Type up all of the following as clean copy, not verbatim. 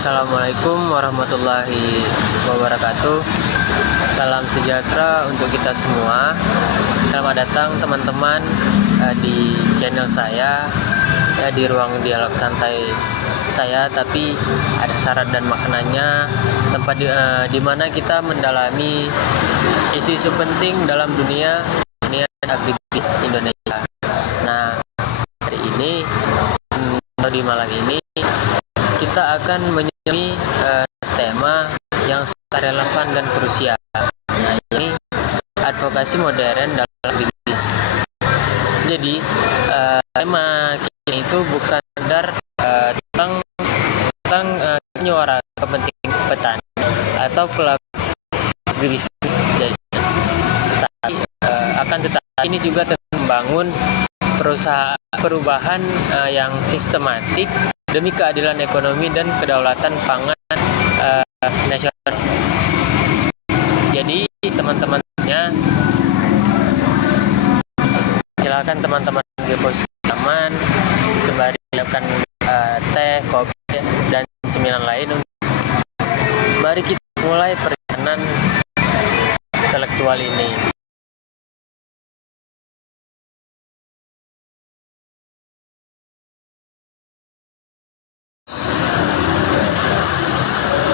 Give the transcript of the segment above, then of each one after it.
Assalamualaikum warahmatullahi wabarakatuh. Salam sejahtera untuk kita semua. Selamat datang teman-teman di channel saya, di ruang dialog santai saya, tapi ada syarat dan maknanya, tempat di mana kita mendalami isu-isu penting dalam dunia aktivis Indonesia. Nah, hari ini atau di malam ini kita akan menyelami tema yang sangat relevan dan krusial. Nah, ini advokasi modern dalam aktivis. Jadi tema kita itu bukan sekedar tentang menyuarakan kepentingan petani atau pelaku aktivis, tetapi ini juga tentang membangun perubahan yang sistematik demi keadilan ekonomi dan kedaulatan pangan nasional. Jadi teman-temannya, silakan teman-teman di posisi aman sembari menyiapkan teh, kopi, dan cemilan lain. Mari kita mulai perjalanan intelektual ini.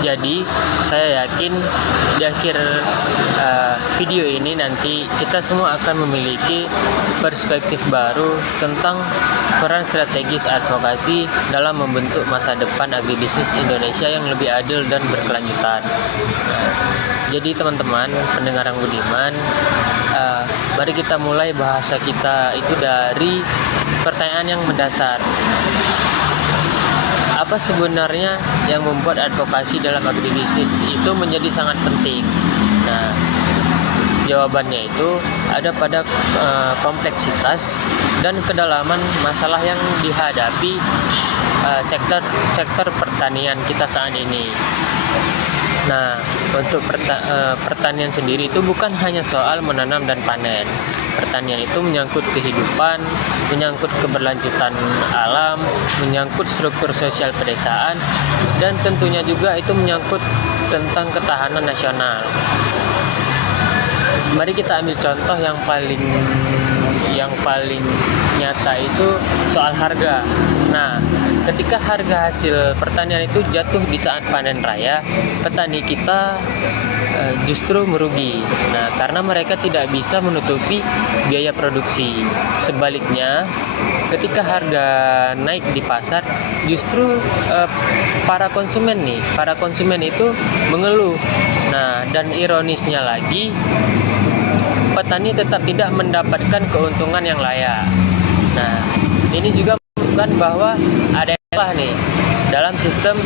Jadi saya yakin di akhir video ini nanti kita semua akan memiliki perspektif baru tentang peran strategis advokasi dalam membentuk masa depan agribisnis Indonesia yang lebih adil dan berkelanjutan. Jadi teman-teman pendengar yang budiman, mari kita mulai bahasa kita itu dari pertanyaan yang mendasar. Apa sebenarnya yang membuat advokasi dalam agribisnis itu menjadi sangat penting? Nah, jawabannya itu ada pada kompleksitas dan kedalaman masalah yang dihadapi sektor pertanian kita saat ini. Nah, untuk pertanian sendiri itu bukan hanya soal menanam dan panen. Pertanian itu menyangkut kehidupan, menyangkut keberlanjutan alam, menyangkut struktur sosial pedesaan, dan tentunya juga itu menyangkut tentang ketahanan nasional. Mari kita ambil contoh yang paling nyata itu soal harga. Nah, ketika harga hasil pertanian itu jatuh di saat panen raya, petani kita justru merugi. Nah, karena mereka tidak bisa menutupi biaya produksi. Sebaliknya, ketika harga naik di pasar, justru para konsumen itu mengeluh. Nah, dan ironisnya lagi, petani tetap tidak mendapatkan keuntungan yang layak. Nah, ini juga menunjukkan bahwa ada yang salah nih dalam sistem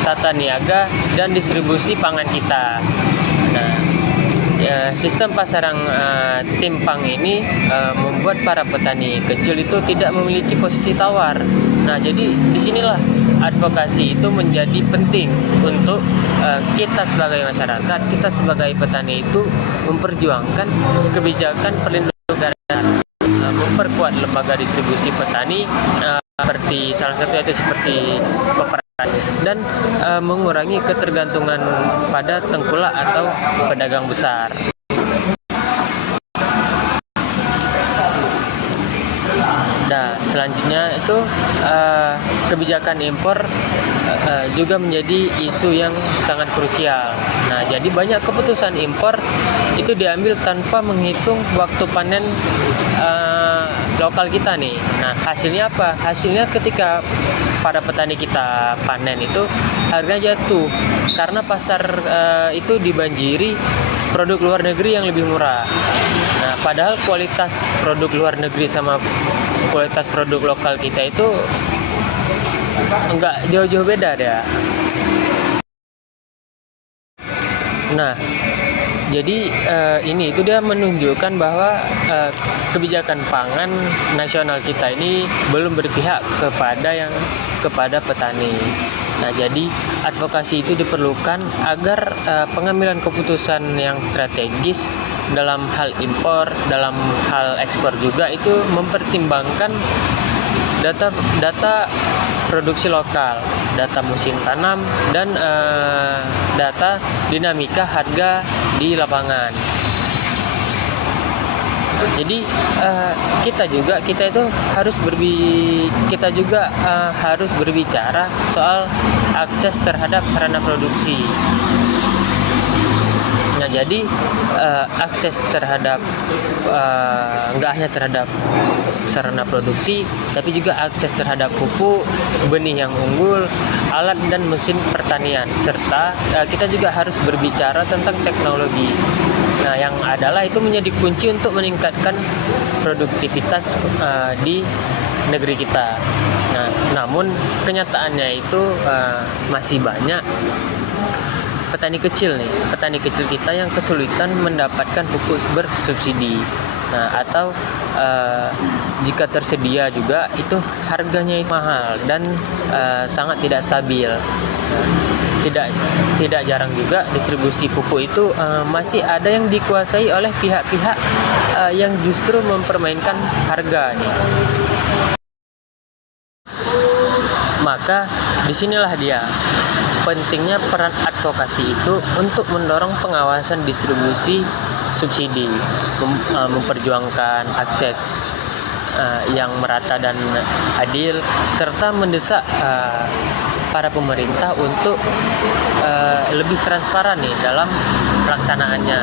tata niaga dan distribusi pangan kita. Nah, sistem pasaran timpang ini membuat para petani kecil itu tidak memiliki posisi tawar. Nah, jadi disinilah advokasi itu menjadi penting untuk kita sebagai masyarakat, kita sebagai petani itu memperjuangkan kebijakan perlindungan negara, memperkuat lembaga distribusi petani seperti salah satu itu seperti peperang, dan mengurangi ketergantungan pada tengkulak atau pedagang besar. Nah, selanjutnya itu kebijakan impor juga menjadi isu yang sangat krusial. Nah, jadi banyak keputusan impor itu diambil tanpa menghitung waktu panen lokal kita nih. Nah, hasilnya apa? Hasilnya ketika para petani kita panen itu harganya jatuh karena pasar itu dibanjiri produk luar negeri yang lebih murah. Nah, padahal kualitas produk luar negeri sama kualitas produk lokal kita itu enggak jauh-jauh beda deh. Nah, jadi ini itu dia menunjukkan bahwa kebijakan pangan nasional kita ini belum berpihak kepada petani. Nah, jadi advokasi itu diperlukan agar pengambilan keputusan yang strategis dalam hal impor, dalam hal ekspor juga itu mempertimbangkan data produksi lokal, data musim tanam, dan data dinamika harga di lapangan. Jadi kita juga harus berbicara soal akses terhadap sarana produksi. Nah, jadi akses terhadap nggak hanya terhadap sarana produksi, tapi juga akses terhadap pupuk, benih yang unggul, alat dan mesin pertanian, serta kita juga harus berbicara tentang teknologi. Nah, yang adalah itu menjadi kunci untuk meningkatkan produktivitas di negeri kita. Nah, namun kenyataannya itu masih banyak petani kecil kita yang kesulitan mendapatkan pupuk bersubsidi. Nah, atau jika tersedia juga itu harganya mahal dan sangat tidak stabil. Tidak jarang juga distribusi pupuk itu masih ada yang dikuasai oleh pihak-pihak yang justru mempermainkan harga nih. Maka disinilah dia pentingnya peran advokasi itu untuk mendorong pengawasan distribusi subsidi, memperjuangkan akses yang merata dan adil, serta mendesak para pemerintah untuk lebih transparan nih dalam pelaksanaannya.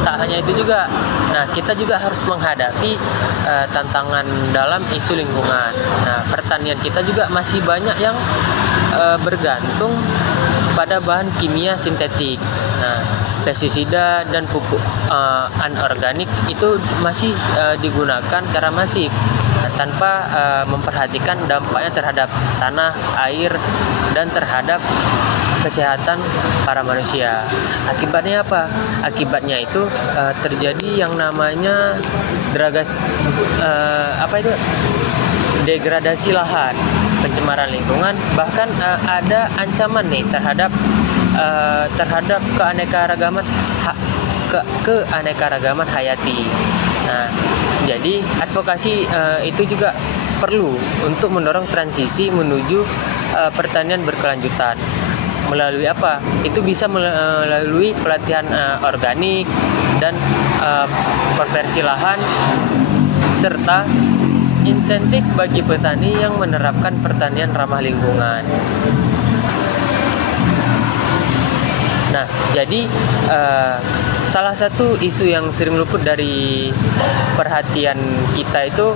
Tak hanya itu juga, nah kita juga harus menghadapi tantangan dalam isu lingkungan. Nah, pertanian kita juga masih banyak yang bergantung pada bahan kimia sintetik. Nah, pestisida dan pupuk anorganik itu masih digunakan secara masif tanpa memperhatikan dampaknya terhadap tanah, air, dan terhadap kesehatan para manusia. Akibatnya apa? Akibatnya itu terjadi yang namanya degradasi lahan, pencemaran lingkungan, bahkan ada ancaman nih terhadap keanekaragaman hayati. Nah, jadi advokasi itu juga perlu untuk mendorong transisi menuju pertanian berkelanjutan. Melalui apa? Itu bisa melalui pelatihan organik dan konversi lahan, serta insentif bagi petani yang menerapkan pertanian ramah lingkungan. Nah, jadi salah satu isu yang sering luput dari perhatian kita itu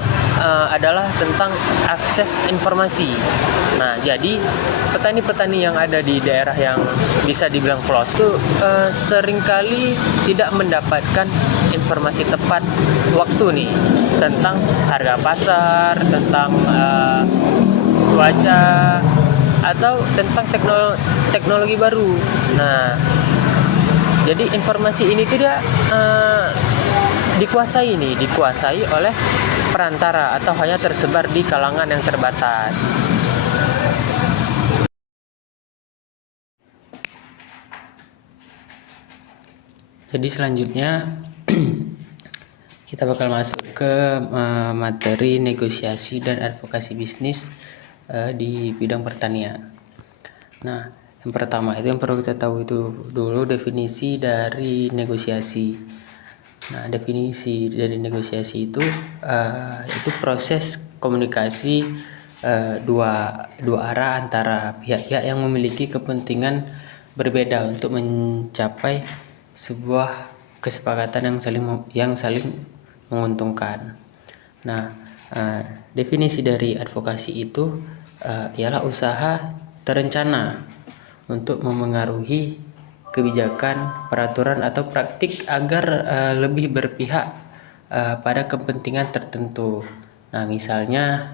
adalah tentang akses informasi. Nah, jadi petani-petani yang ada di daerah yang bisa dibilang pelosok itu seringkali tidak mendapatkan informasi tepat waktu nih tentang harga pasar, tentang cuaca, atau tentang teknologi baru. Nah, jadi informasi ini tidak dikuasai oleh perantara atau hanya tersebar di kalangan yang terbatas. Jadi selanjutnya kita bakal masuk ke materi negosiasi dan advokasi bisnis di bidang pertanian. Nah, yang pertama itu yang perlu kita tahu itu dulu definisi dari negosiasi. Nah, definisi dari negosiasi itu proses komunikasi dua arah antara pihak-pihak yang memiliki kepentingan berbeda untuk mencapai sebuah kesepakatan yang saling menguntungkan. Nah, definisi dari advokasi itu ialah usaha terencana untuk memengaruhi kebijakan, peraturan atau praktik agar lebih berpihak pada kepentingan tertentu. Nah, misalnya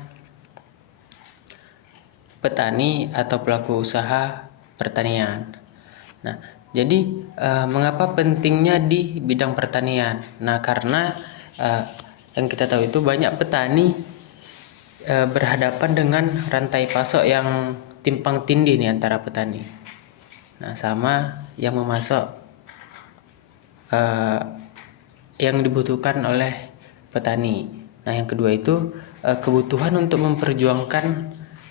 petani atau pelaku usaha pertanian. Nah, jadi mengapa pentingnya di bidang pertanian? Nah, karena yang kita tahu itu banyak petani berhadapan dengan rantai pasok yang timpang tindih nih antara petani. Nah, sama yang memasok yang dibutuhkan oleh petani. Nah, yang kedua itu kebutuhan untuk memperjuangkan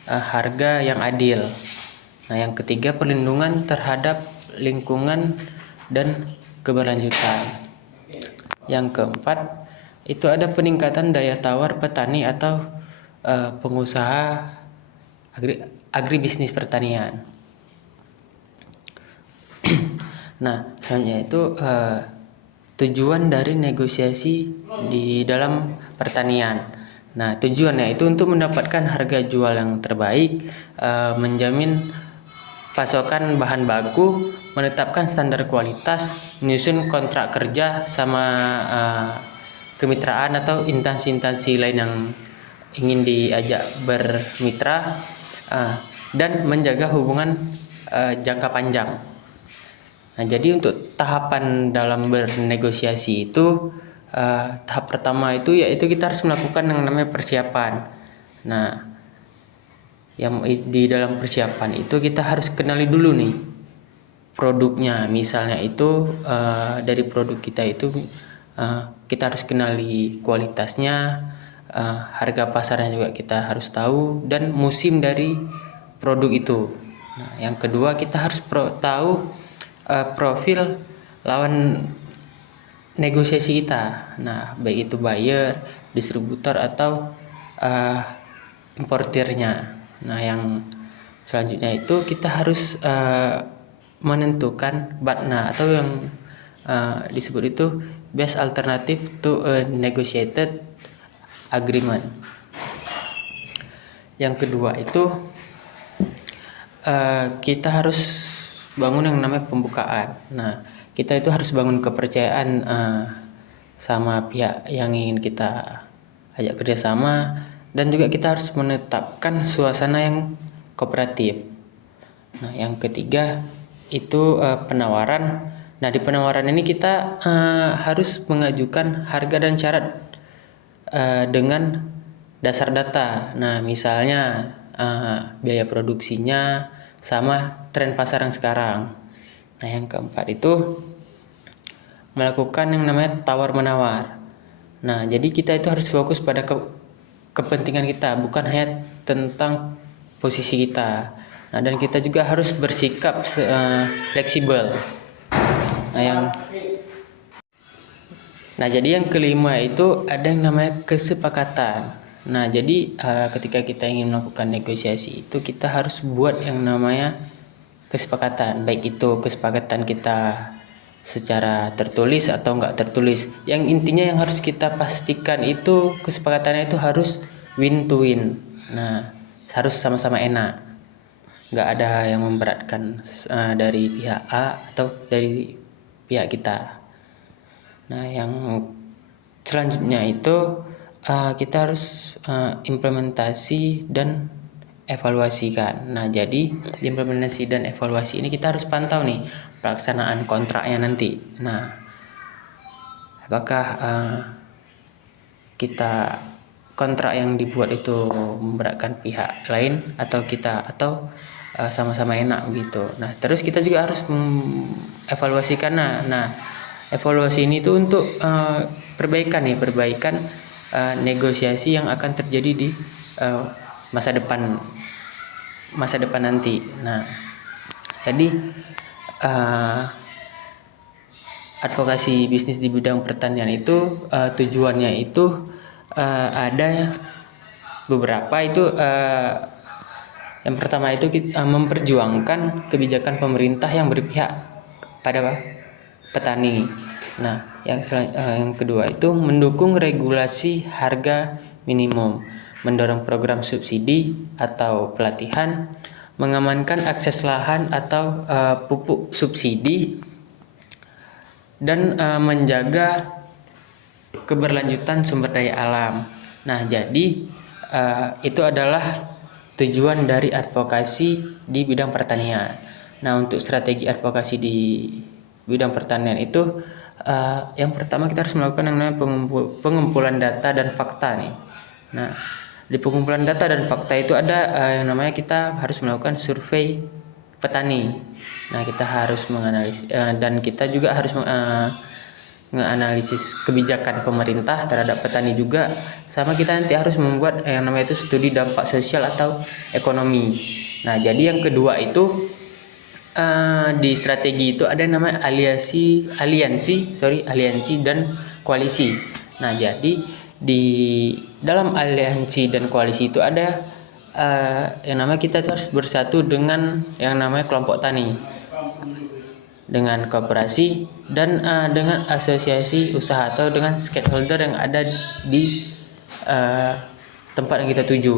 harga yang adil. Nah, yang ketiga perlindungan terhadap lingkungan dan keberlanjutan. Yang keempat itu ada peningkatan daya tawar petani atau pengusaha agribisnis pertanian. Nah, selanjutnya itu tujuan dari negosiasi di dalam pertanian. Nah, tujuannya itu untuk mendapatkan harga jual yang terbaik, menjamin pasokan bahan baku, menetapkan standar kualitas, menyusun kontrak kerja sama kemitraan atau instansi-instansi lain yang ingin diajak bermitra, dan menjaga hubungan jangka panjang. Nah, jadi untuk tahapan dalam bernegosiasi itu, tahap pertama itu yaitu kita harus melakukan yang namanya persiapan. Nah, yang di dalam persiapan itu kita harus kenali dulu nih produknya. Misalnya itu dari produk kita itu kita harus kenali kualitasnya, harga pasarnya juga kita harus tahu, dan musim dari produk itu. Nah, yang kedua kita harus tahu profil lawan negosiasi kita. Nah, baik itu buyer, distributor atau importirnya. Nah, yang selanjutnya itu kita harus menentukan BATNA atau yang disebut itu best alternative to a negotiated agreement. Yang kedua itu kita harus bangun yang namanya pembukaan. Nah, kita itu harus bangun kepercayaan sama pihak yang ingin kita ajak kerjasama, dan juga kita harus menetapkan suasana yang kooperatif. Nah, yang ketiga itu penawaran. Nah, di penawaran ini kita harus mengajukan harga dan syarat dengan dasar data. Nah, misalnya biaya produksinya sama tren pasar yang sekarang. Nah, yang keempat itu melakukan yang namanya tawar-menawar. Nah, jadi kita itu harus fokus pada kepentingan kita, bukan hanya tentang posisi kita. Nah, dan kita juga harus bersikap fleksibel. Nah, jadi yang kelima itu ada yang namanya kesepakatan. Nah, jadi ketika kita ingin melakukan negosiasi itu kita harus buat yang namanya kesepakatan, baik itu kesepakatan kita secara tertulis atau enggak tertulis. Yang intinya yang harus kita pastikan itu kesepakatannya itu harus win to win. Nah, harus sama-sama enak, enggak ada yang memberatkan dari pihak A atau dari pihak kita. Nah, yang selanjutnya itu kita harus implementasi dan evaluasikan. Nah, jadi di implementasi dan evaluasi ini kita harus pantau nih pelaksanaan kontraknya nanti. Nah, apakah kita kontrak yang dibuat itu memberatkan pihak lain atau kita, atau sama-sama enak gitu. Nah, terus kita juga harus mengevaluasikan. Nah, evaluasi ini tuh untuk perbaikan negosiasi yang akan terjadi di masa depan nanti. Nah, jadi advokasi bisnis di bidang pertanian itu tujuannya itu ada beberapa. Itu yang pertama itu kita memperjuangkan kebijakan pemerintah yang berpihak pada petani. Nah, yang kedua itu mendukung regulasi harga minimum, mendorong program subsidi atau pelatihan, mengamankan akses lahan atau pupuk subsidi, dan menjaga keberlanjutan sumber daya alam. Nah, jadi itu adalah tujuan dari advokasi di bidang pertanian. Nah, untuk strategi advokasi di bidang pertanian itu yang pertama kita harus melakukan yang namanya pengumpulan data dan fakta nih. Nah, di pengumpulan data dan fakta itu ada yang namanya kita harus melakukan survei petani. Nah, kita harus menganalisis dan kita juga harus ngeanalisis kebijakan pemerintah terhadap petani juga, sama kita nanti harus membuat yang namanya itu studi dampak sosial atau ekonomi. Nah, jadi yang kedua itu di strategi itu ada yang namanya aliansi dan koalisi. Nah, jadi di dalam aliansi dan koalisi itu ada yang namanya kita harus bersatu dengan yang namanya kelompok tani, dengan koperasi dan dengan asosiasi usaha atau dengan stakeholder yang ada di tempat yang kita tuju.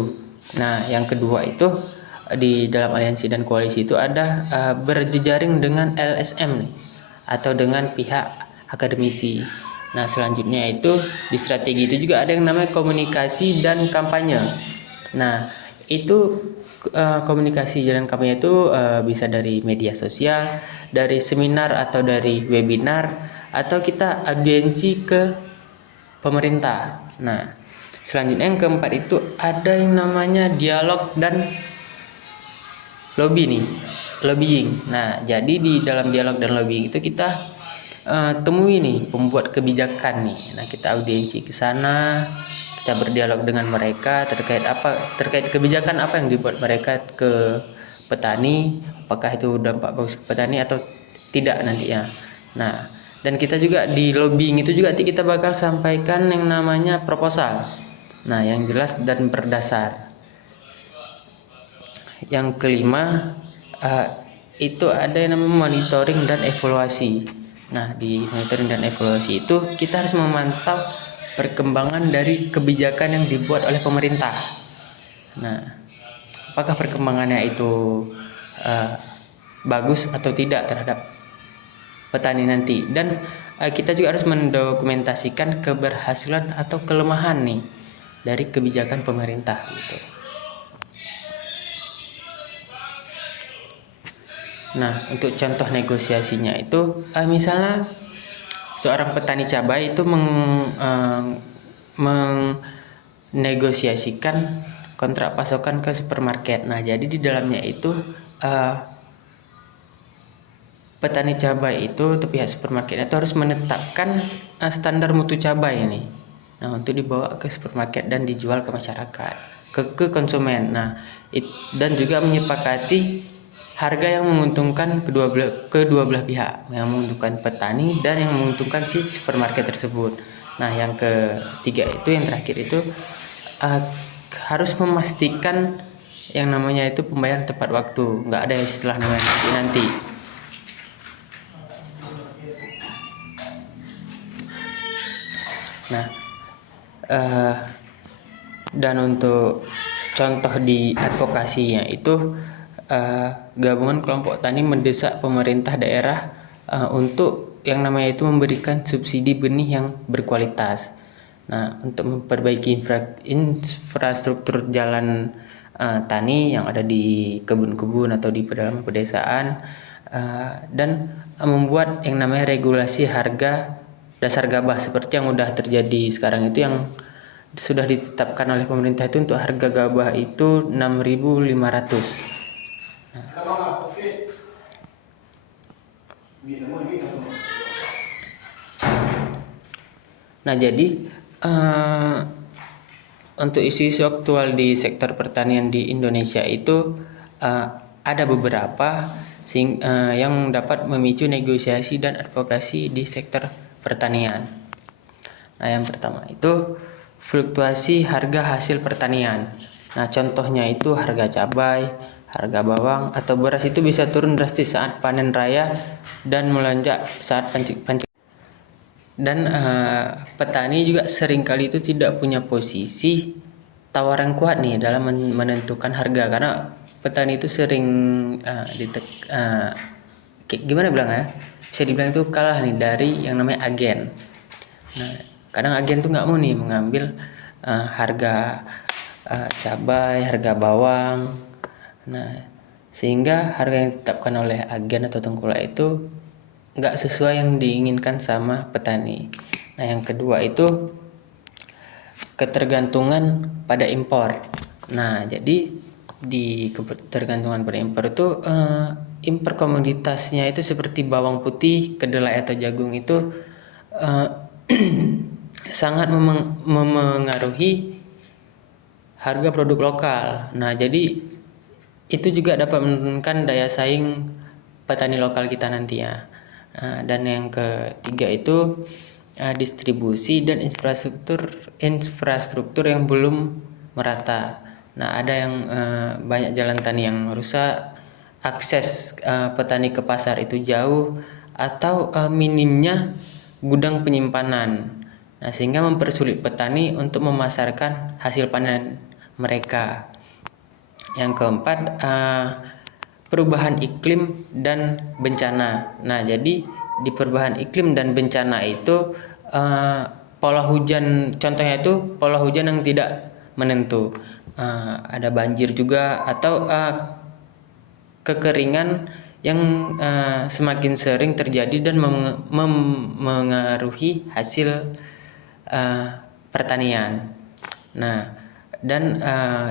Nah, yang kedua itu di dalam aliansi dan koalisi itu ada berjejaring dengan LSM nih, atau dengan pihak akademisi. Nah, selanjutnya itu di strategi itu juga ada yang namanya komunikasi dan kampanye. Nah, itu komunikasi dan kampanye itu bisa dari media sosial, dari seminar atau dari webinar, atau kita audiensi ke pemerintah. Nah, selanjutnya yang keempat itu ada yang namanya dialog dan lobbying. Nah, jadi di dalam dialog dan lobbying itu kita temui nih pembuat kebijakan nih. Nah, kita audiensi ke sana, kita berdialog dengan mereka terkait kebijakan apa yang dibuat mereka ke petani, apakah itu dampak bagus ke petani atau tidak nantinya. Nah, dan kita juga di lobbying itu juga nanti kita bakal sampaikan yang namanya proposal. Nah, yang jelas dan berdasar. Yang kelima itu ada yang namanya monitoring dan evaluasi. Nah, di monitoring dan evaluasi itu kita harus memantau perkembangan dari kebijakan yang dibuat oleh pemerintah. Nah, apakah perkembangannya itu bagus atau tidak terhadap petani nanti, dan kita juga harus mendokumentasikan keberhasilan atau kelemahan nih dari kebijakan pemerintah gitu. Nah, untuk contoh negosiasinya itu misalnya seorang petani cabai itu menegosiasikan kontrak pasokan ke supermarket. Nah, jadi di dalamnya itu petani cabai itu atau pihak supermarket itu harus menetapkan standar mutu cabai ini. Nah, untuk dibawa ke supermarket dan dijual ke masyarakat, ke konsumen. Nah, dan juga menyepakati harga yang menguntungkan kedua belah pihak, yang menguntungkan petani dan yang menguntungkan si supermarket tersebut. Nah, yang ketiga itu, yang terakhir itu harus memastikan yang namanya itu pembayaran tepat waktu, nggak ada istilah namanya nanti. Nah, dan untuk contoh di advokasinya itu gabungan kelompok tani mendesak pemerintah daerah untuk yang namanya itu memberikan subsidi benih yang berkualitas. Nah, untuk memperbaiki infrastruktur jalan tani yang ada di kebun-kebun atau di pedalaman pedesaan, dan membuat yang namanya regulasi harga dasar gabah seperti yang udah terjadi sekarang itu, yang sudah ditetapkan oleh pemerintah itu untuk harga gabah itu 6.500. Nah, jadi untuk isu-isu aktual di sektor pertanian di Indonesia itu ada beberapa yang dapat memicu negosiasi dan advokasi di sektor pertanian. Nah, yang pertama itu fluktuasi harga hasil pertanian. Nah, contohnya itu harga cabai, harga bawang atau beras itu bisa turun drastis saat panen raya dan melonjak saat pancik. Dan petani juga seringkali itu tidak punya posisi tawaran kuat nih dalam menentukan harga, karena petani itu sering gimana bilang ya, bisa dibilang itu kalah nih dari yang namanya agen. Nah, kadang agen tuh nggak mau nih mengambil harga cabai, harga bawang. Nah, sehingga harga yang ditetapkan oleh agen atau tengkulak itu nggak sesuai yang diinginkan sama petani. Nah, yang kedua itu ketergantungan pada impor. Nah, jadi di ketergantungan pada impor itu impor komoditasnya itu seperti bawang putih, kedelai atau jagung itu uh, sangat memengaruhi harga produk lokal. Nah, jadi itu juga dapat menurunkan daya saing petani lokal kita nantinya. Dan yang ketiga itu distribusi dan infrastruktur yang belum merata. Nah, ada yang banyak jalan tani yang rusak, akses petani ke pasar itu jauh, atau minimnya gudang penyimpanan. Nah, sehingga mempersulit petani untuk memasarkan hasil panen mereka. Yang keempat, perubahan iklim dan bencana. Nah, jadi di perubahan iklim dan bencana itu pola hujan, contohnya itu pola hujan yang tidak menentu, ada banjir juga, atau kekeringan yang semakin sering terjadi dan mengaruhi hasil pertanian. Nah, dan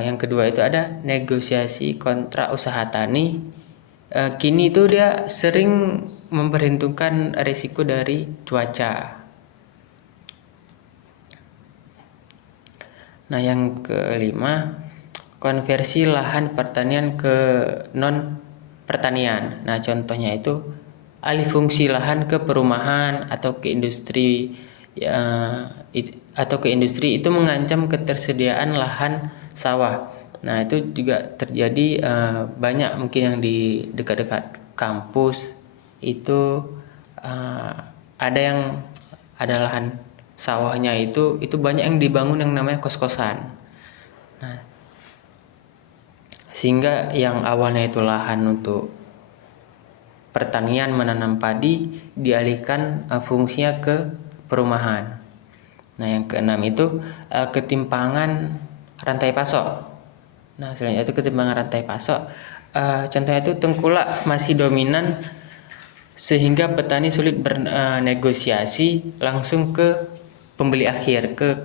yang kedua itu ada negosiasi kontrak usaha tani. Kini itu dia sering memperhitungkan risiko dari cuaca. Nah, yang kelima, konversi lahan pertanian ke non pertanian. Nah, contohnya itu alih fungsi lahan ke perumahan atau ke industri, itu mengancam ketersediaan lahan sawah. Nah, itu juga terjadi banyak, mungkin yang di dekat-dekat kampus itu ada yang ada lahan sawahnya itu banyak yang dibangun yang namanya kos-kosan. Nah, sehingga yang awalnya itu lahan untuk pertanian menanam padi dialihkan fungsinya ke perumahan. Nah, yang keenam itu ketimpangan rantai pasok. Nah, selanjutnya itu ketimpangan rantai pasok. Contohnya itu tengkulak masih dominan sehingga petani sulit bernegosiasi langsung ke pembeli akhir, ke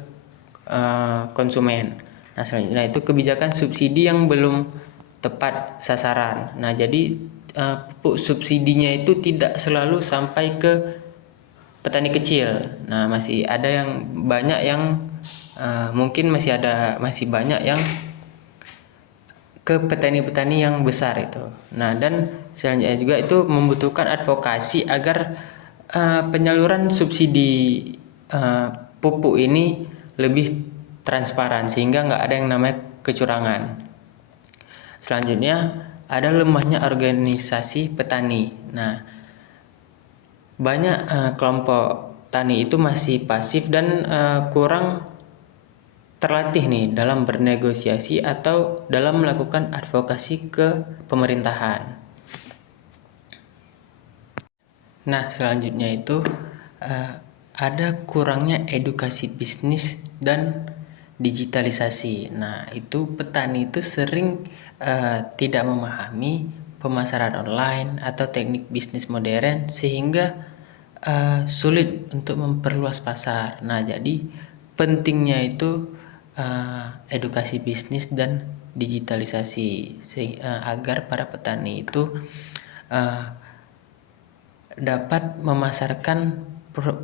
konsumen. Nah, selanjutnya itu kebijakan subsidi yang belum tepat sasaran. Nah, jadi pupuk subsidinya itu tidak selalu sampai ke petani kecil. Nah, masih ada yang banyak yang mungkin masih banyak yang ke petani-petani yang besar itu. Nah, dan selanjutnya juga itu membutuhkan advokasi agar penyaluran subsidi pupuk ini lebih transparan sehingga nggak ada yang namanya kecurangan. Selanjutnya ada lemahnya organisasi petani. Nah, banyak kelompok tani itu masih pasif dan kurang terlatih nih dalam bernegosiasi atau dalam melakukan advokasi ke pemerintahan. Nah, selanjutnya itu ada kurangnya edukasi bisnis dan digitalisasi. Nah, itu petani itu sering tidak memahami pemasaran online atau teknik bisnis modern sehingga sulit untuk memperluas pasar. Nah, jadi pentingnya itu edukasi bisnis dan digitalisasi agar para petani itu dapat memasarkan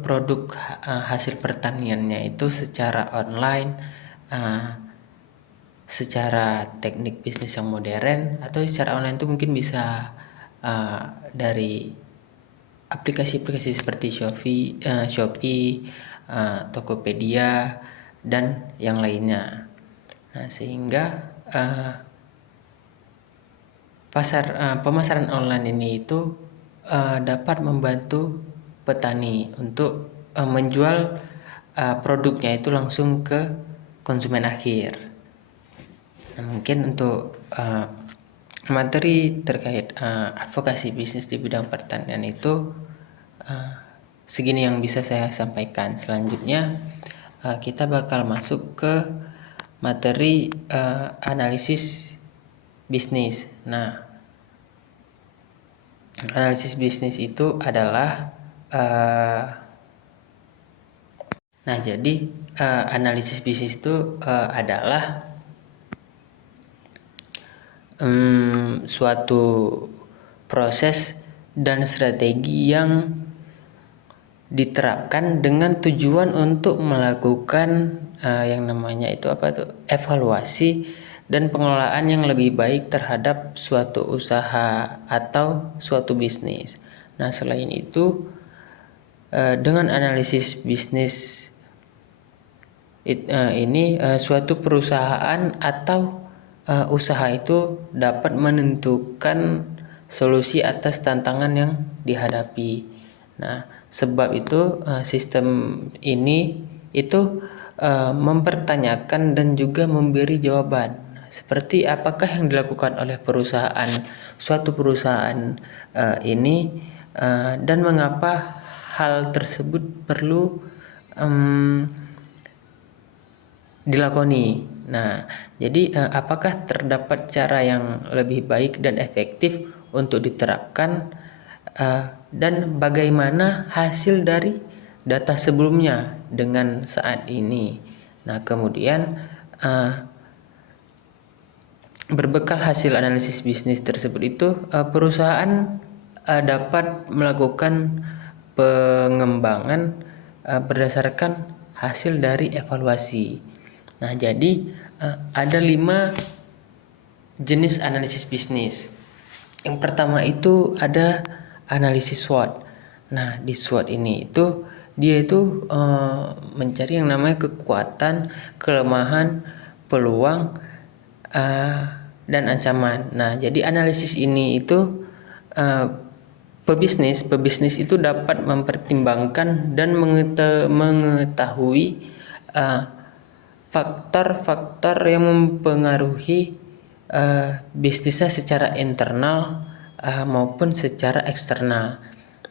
produk hasil pertaniannya itu secara online, secara teknik bisnis yang modern, atau secara online itu mungkin bisa dari aplikasi-aplikasi seperti Shopee, Tokopedia, dan yang lainnya. Nah, sehingga pemasaran online ini itu dapat membantu petani untuk menjual produknya itu langsung ke konsumen akhir. Nah, mungkin untuk materi terkait advokasi bisnis di bidang pertanian itu segini yang bisa saya sampaikan. Selanjutnya kita bakal masuk ke materi analisis bisnis. Nah, analisis bisnis itu adalah analisis bisnis itu adalah suatu proses dan strategi yang diterapkan dengan tujuan untuk melakukan yang namanya evaluasi dan pengelolaan yang lebih baik terhadap suatu usaha atau suatu bisnis. Nah, selain itu dengan analisis bisnis ini suatu perusahaan atau usaha itu dapat menentukan solusi atas tantangan yang dihadapi. Nah, sebab itu sistem ini itu mempertanyakan dan juga memberi jawaban. Seperti apakah yang dilakukan oleh suatu perusahaan ini dan mengapa hal tersebut perlu dilakoni. Nah, jadi apakah terdapat cara yang lebih baik dan efektif untuk diterapkan dan bagaimana hasil dari data sebelumnya dengan saat ini. Nah, kemudian berbekal hasil analisis bisnis tersebut itu perusahaan dapat melakukan pengembangan berdasarkan hasil dari evaluasi. Nah, jadi ada 5 jenis analisis bisnis. Yang pertama itu ada analisis SWOT. Nah, di SWOT ini itu dia itu mencari yang namanya kekuatan, kelemahan, peluang, dan ancaman. Nah, jadi analisis ini itu pebisnis itu dapat mempertimbangkan dan mengetahui faktor-faktor yang mempengaruhi bisnisnya secara internal maupun secara eksternal.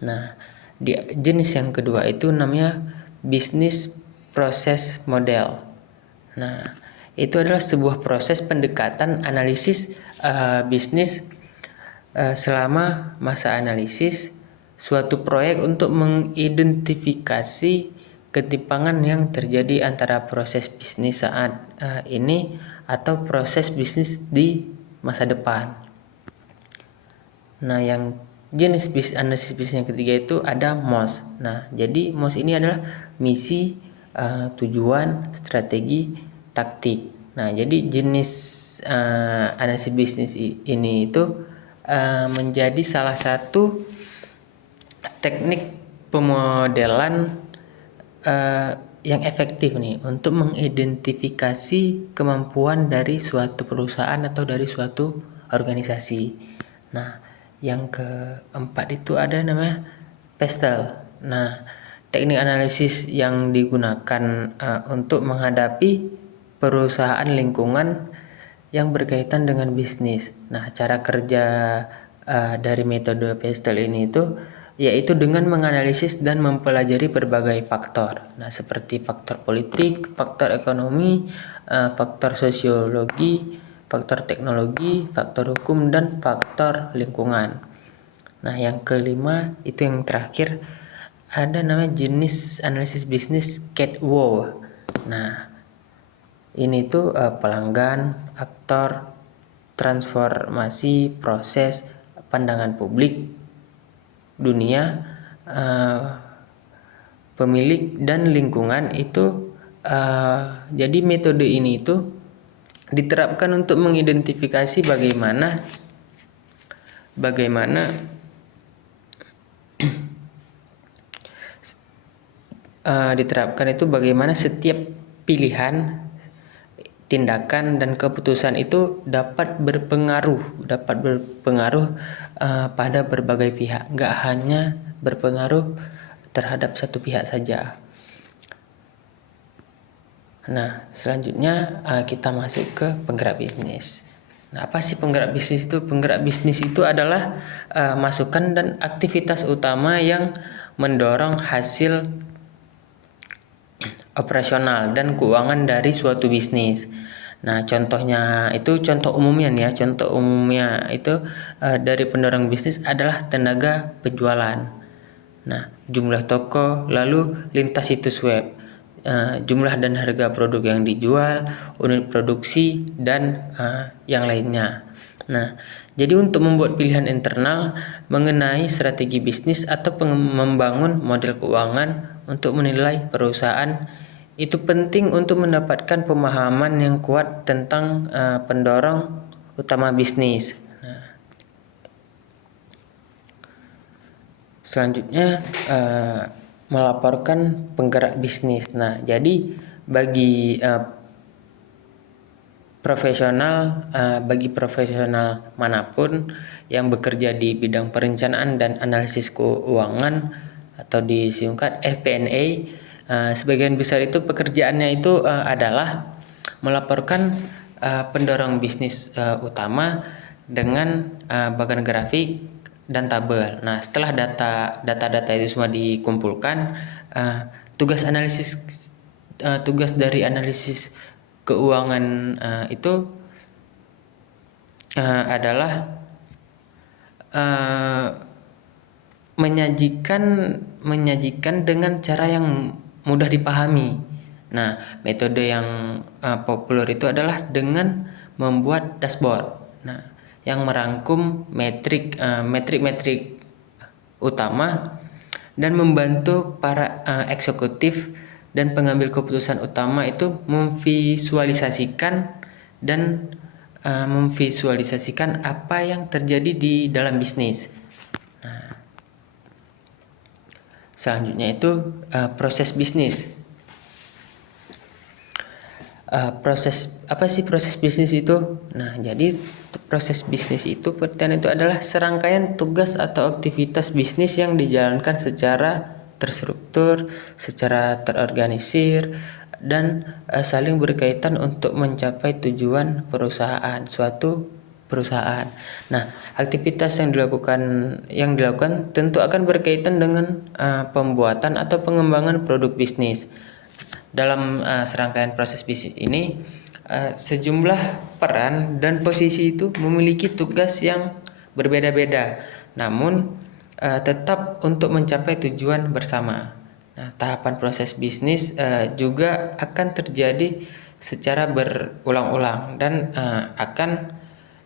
Nah, di jenis yang kedua itu namanya bisnis proses model. Nah, itu adalah sebuah proses pendekatan analisis bisnis selama masa analisis suatu proyek untuk mengidentifikasi ketimpangan yang terjadi antara proses bisnis saat ini atau proses bisnis di masa depan. Nah, yang jenis analisis bisnis yang ketiga itu ada MOS. Nah, jadi MOS ini adalah misi, tujuan, strategi, taktik. Nah, jadi jenis analisis bisnis ini itu menjadi salah satu teknik pemodelan yang efektif nih untuk mengidentifikasi kemampuan dari suatu perusahaan atau dari suatu organisasi. Nah, yang keempat itu ada namanya PESTEL. Nah, teknik analisis yang digunakan untuk menghadapi perusahaan lingkungan yang berkaitan dengan bisnis. Nah, cara kerja dari metode PESTEL ini itu yaitu dengan menganalisis dan mempelajari berbagai faktor. Nah, seperti faktor politik, faktor ekonomi, faktor sosiologi, faktor teknologi, faktor hukum, dan faktor lingkungan. Nah, yang kelima itu yang terakhir ada namanya jenis analisis bisnis CAT-WOW. Nah, ini tuh pelanggan, aktor, transformasi, proses, pandangan publik, dunia, pemilik, dan lingkungan itu jadi metode ini itu diterapkan untuk mengidentifikasi bagaimana bagaimana setiap pilihan, tindakan, dan keputusan itu dapat berpengaruh pada berbagai pihak, nggak hanya berpengaruh terhadap satu pihak saja. Nah, selanjutnya kita masuk ke penggerak bisnis. Nah, apa sih penggerak bisnis itu? Penggerak bisnis itu adalah masukan dan aktivitas utama yang mendorong hasil operasional dan keuangan dari suatu bisnis. Nah, contoh umumnya itu dari pendorong bisnis adalah tenaga penjualan. Nah, jumlah toko, lalu lintas situs web, jumlah dan harga produk yang dijual, unit produksi, dan yang lainnya. Nah, Jadi untuk membuat pilihan internal mengenai strategi bisnis atau membangun model keuangan untuk menilai perusahaan, itu penting untuk mendapatkan pemahaman yang kuat tentang pendorong utama bisnis. Selanjutnya melaporkan penggerak bisnis. Nah, jadi bagi profesional manapun yang bekerja di bidang perencanaan dan analisis keuangan atau disingkat FP&A, sebagian besar itu pekerjaannya itu adalah melaporkan pendorong bisnis utama dengan bagan grafik dan tabel. Nah, setelah data-data itu semua dikumpulkan, tugas dari analisis keuangan itu adalah menyajikan dengan cara yang mudah dipahami. Nah, metode yang populer itu adalah dengan membuat dashboard. Nah, yang merangkum metrik utama dan membantu para eksekutif dan pengambil keputusan utama itu memvisualisasikan apa yang terjadi di dalam bisnis. Nah, selanjutnya itu proses bisnis. Apa sih proses bisnis itu? Nah, jadi proses bisnis itu pengertian itu adalah serangkaian tugas atau aktivitas bisnis yang dijalankan secara terstruktur, secara terorganisir, dan saling berkaitan untuk mencapai tujuan suatu perusahaan. Nah, aktivitas yang dilakukan tentu akan berkaitan dengan pembuatan atau pengembangan produk bisnis. Dalam serangkaian proses bisnis ini, sejumlah peran dan posisi itu memiliki tugas yang berbeda-beda, namun tetap untuk mencapai tujuan bersama. Nah, tahapan proses bisnis juga akan terjadi secara berulang-ulang dan akan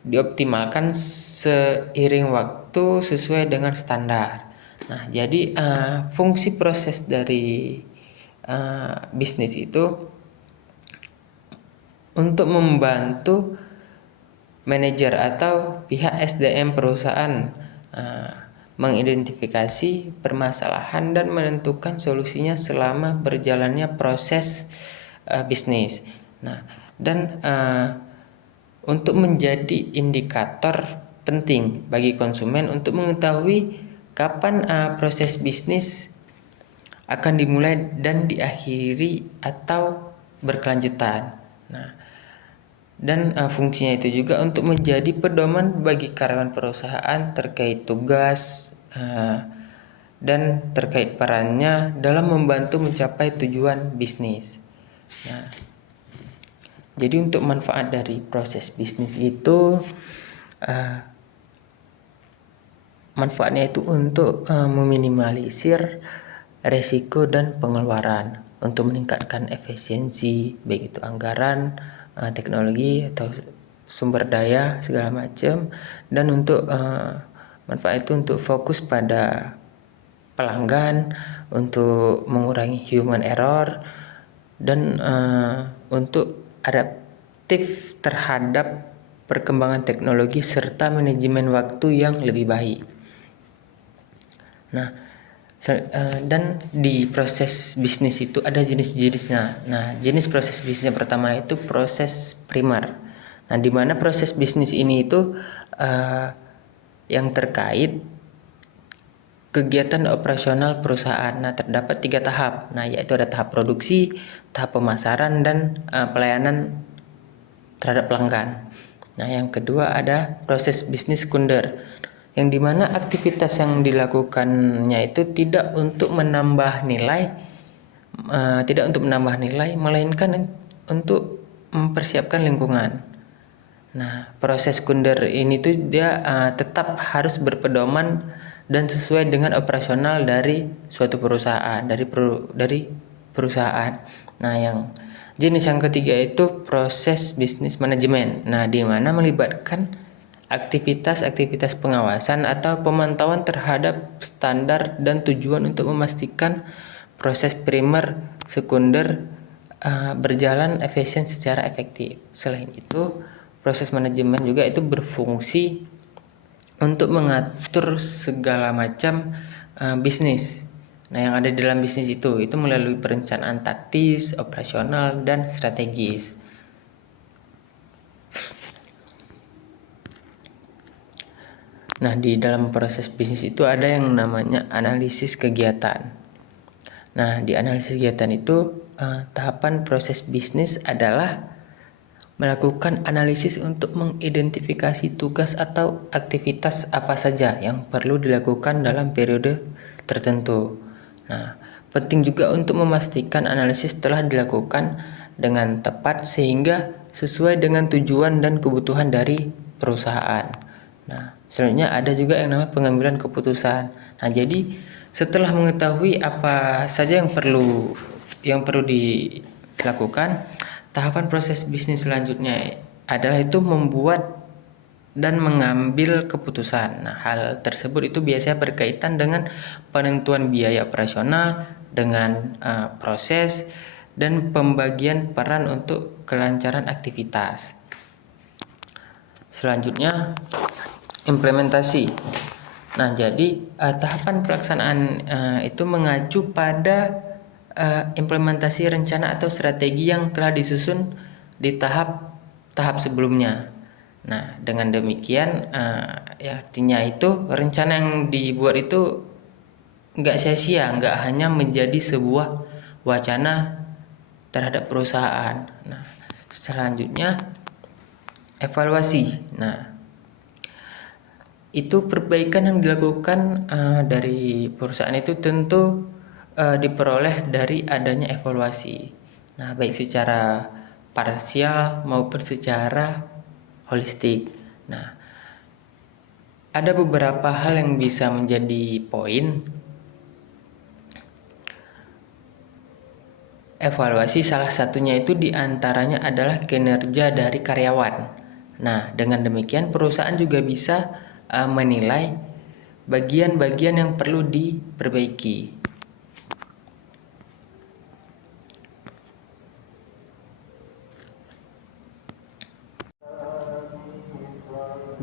dioptimalkan seiring waktu sesuai dengan standar. Nah, jadi fungsi proses dari bisnis itu untuk membantu manajer atau pihak SDM perusahaan mengidentifikasi permasalahan dan menentukan solusinya selama berjalannya proses bisnis. Nah, dan untuk menjadi indikator penting bagi konsumen untuk mengetahui kapan proses bisnis akan dimulai dan diakhiri atau berkelanjutan. Nah, dan fungsinya itu juga untuk menjadi pedoman bagi karyawan perusahaan terkait tugas dan terkait perannya dalam membantu mencapai tujuan bisnis. Nah, jadi untuk manfaat dari proses bisnis itu manfaatnya itu untuk meminimalisir resiko dan pengeluaran, untuk meningkatkan efisiensi baik itu anggaran, teknologi atau sumber daya segala macam, dan untuk manfaat itu untuk fokus pada pelanggan, untuk mengurangi human error, dan untuk adaptif terhadap perkembangan teknologi serta manajemen waktu yang lebih baik. Nah, dan di proses bisnis itu ada jenis-jenisnya. Nah, jenis proses bisnis yang pertama itu proses primer. Nah, di mana proses bisnis ini itu yang terkait kegiatan operasional perusahaan. Nah, terdapat 3 tahap. Nah, yaitu ada tahap produksi, tahap pemasaran, dan pelayanan terhadap pelanggan. Nah, yang kedua ada proses bisnis sekunder, yang dimana aktivitas yang dilakukannya itu tidak untuk menambah nilai, melainkan untuk mempersiapkan lingkungan. Nah, proses sekunder ini tuh dia tetap harus berpedoman dan sesuai dengan operasional dari suatu perusahaan, dari perusahaan. Nah, jenis yang ketiga itu proses bisnis manajemen. Nah, di mana melibatkan aktivitas-aktivitas pengawasan atau pemantauan terhadap standar dan tujuan untuk memastikan proses primer, sekunder berjalan efisien secara efektif. Selain itu, proses manajemen juga itu berfungsi untuk mengatur segala macam bisnis. Nah, yang ada di dalam bisnis itu melalui perencanaan taktis, operasional, dan strategis. Nah, di dalam proses bisnis itu ada yang namanya analisis kegiatan. Nah, di analisis kegiatan itu tahapan proses bisnis adalah melakukan analisis untuk mengidentifikasi tugas atau aktivitas apa saja yang perlu dilakukan dalam periode tertentu. Nah, penting juga untuk memastikan analisis telah dilakukan dengan tepat sehingga sesuai dengan tujuan dan kebutuhan dari perusahaan. Nah, selanjutnya ada juga yang namanya pengambilan keputusan. Nah, jadi setelah mengetahui apa saja yang perlu dilakukan, tahapan proses bisnis selanjutnya adalah itu membuat dan mengambil keputusan. Nah, hal tersebut itu biasanya berkaitan dengan penentuan biaya operasional, dengan proses dan pembagian peran untuk kelancaran aktivitas. Selanjutnya, implementasi. Nah, jadi tahapan pelaksanaan itu mengacu pada implementasi rencana atau strategi yang telah disusun di tahap sebelumnya. Nah, dengan demikian artinya itu rencana yang dibuat itu nggak sia-sia, nggak hanya menjadi sebuah wacana terhadap perusahaan. Nah, selanjutnya evaluasi. Nah, itu perbaikan yang dilakukan dari perusahaan itu tentu diperoleh dari adanya evaluasi. Nah, baik secara parsial maupun secara holistik. Nah, ada beberapa hal yang bisa menjadi poin evaluasi. Salah satunya itu diantaranya adalah kinerja dari karyawan. Nah, dengan demikian perusahaan juga bisa menilai bagian-bagian yang perlu diperbaiki.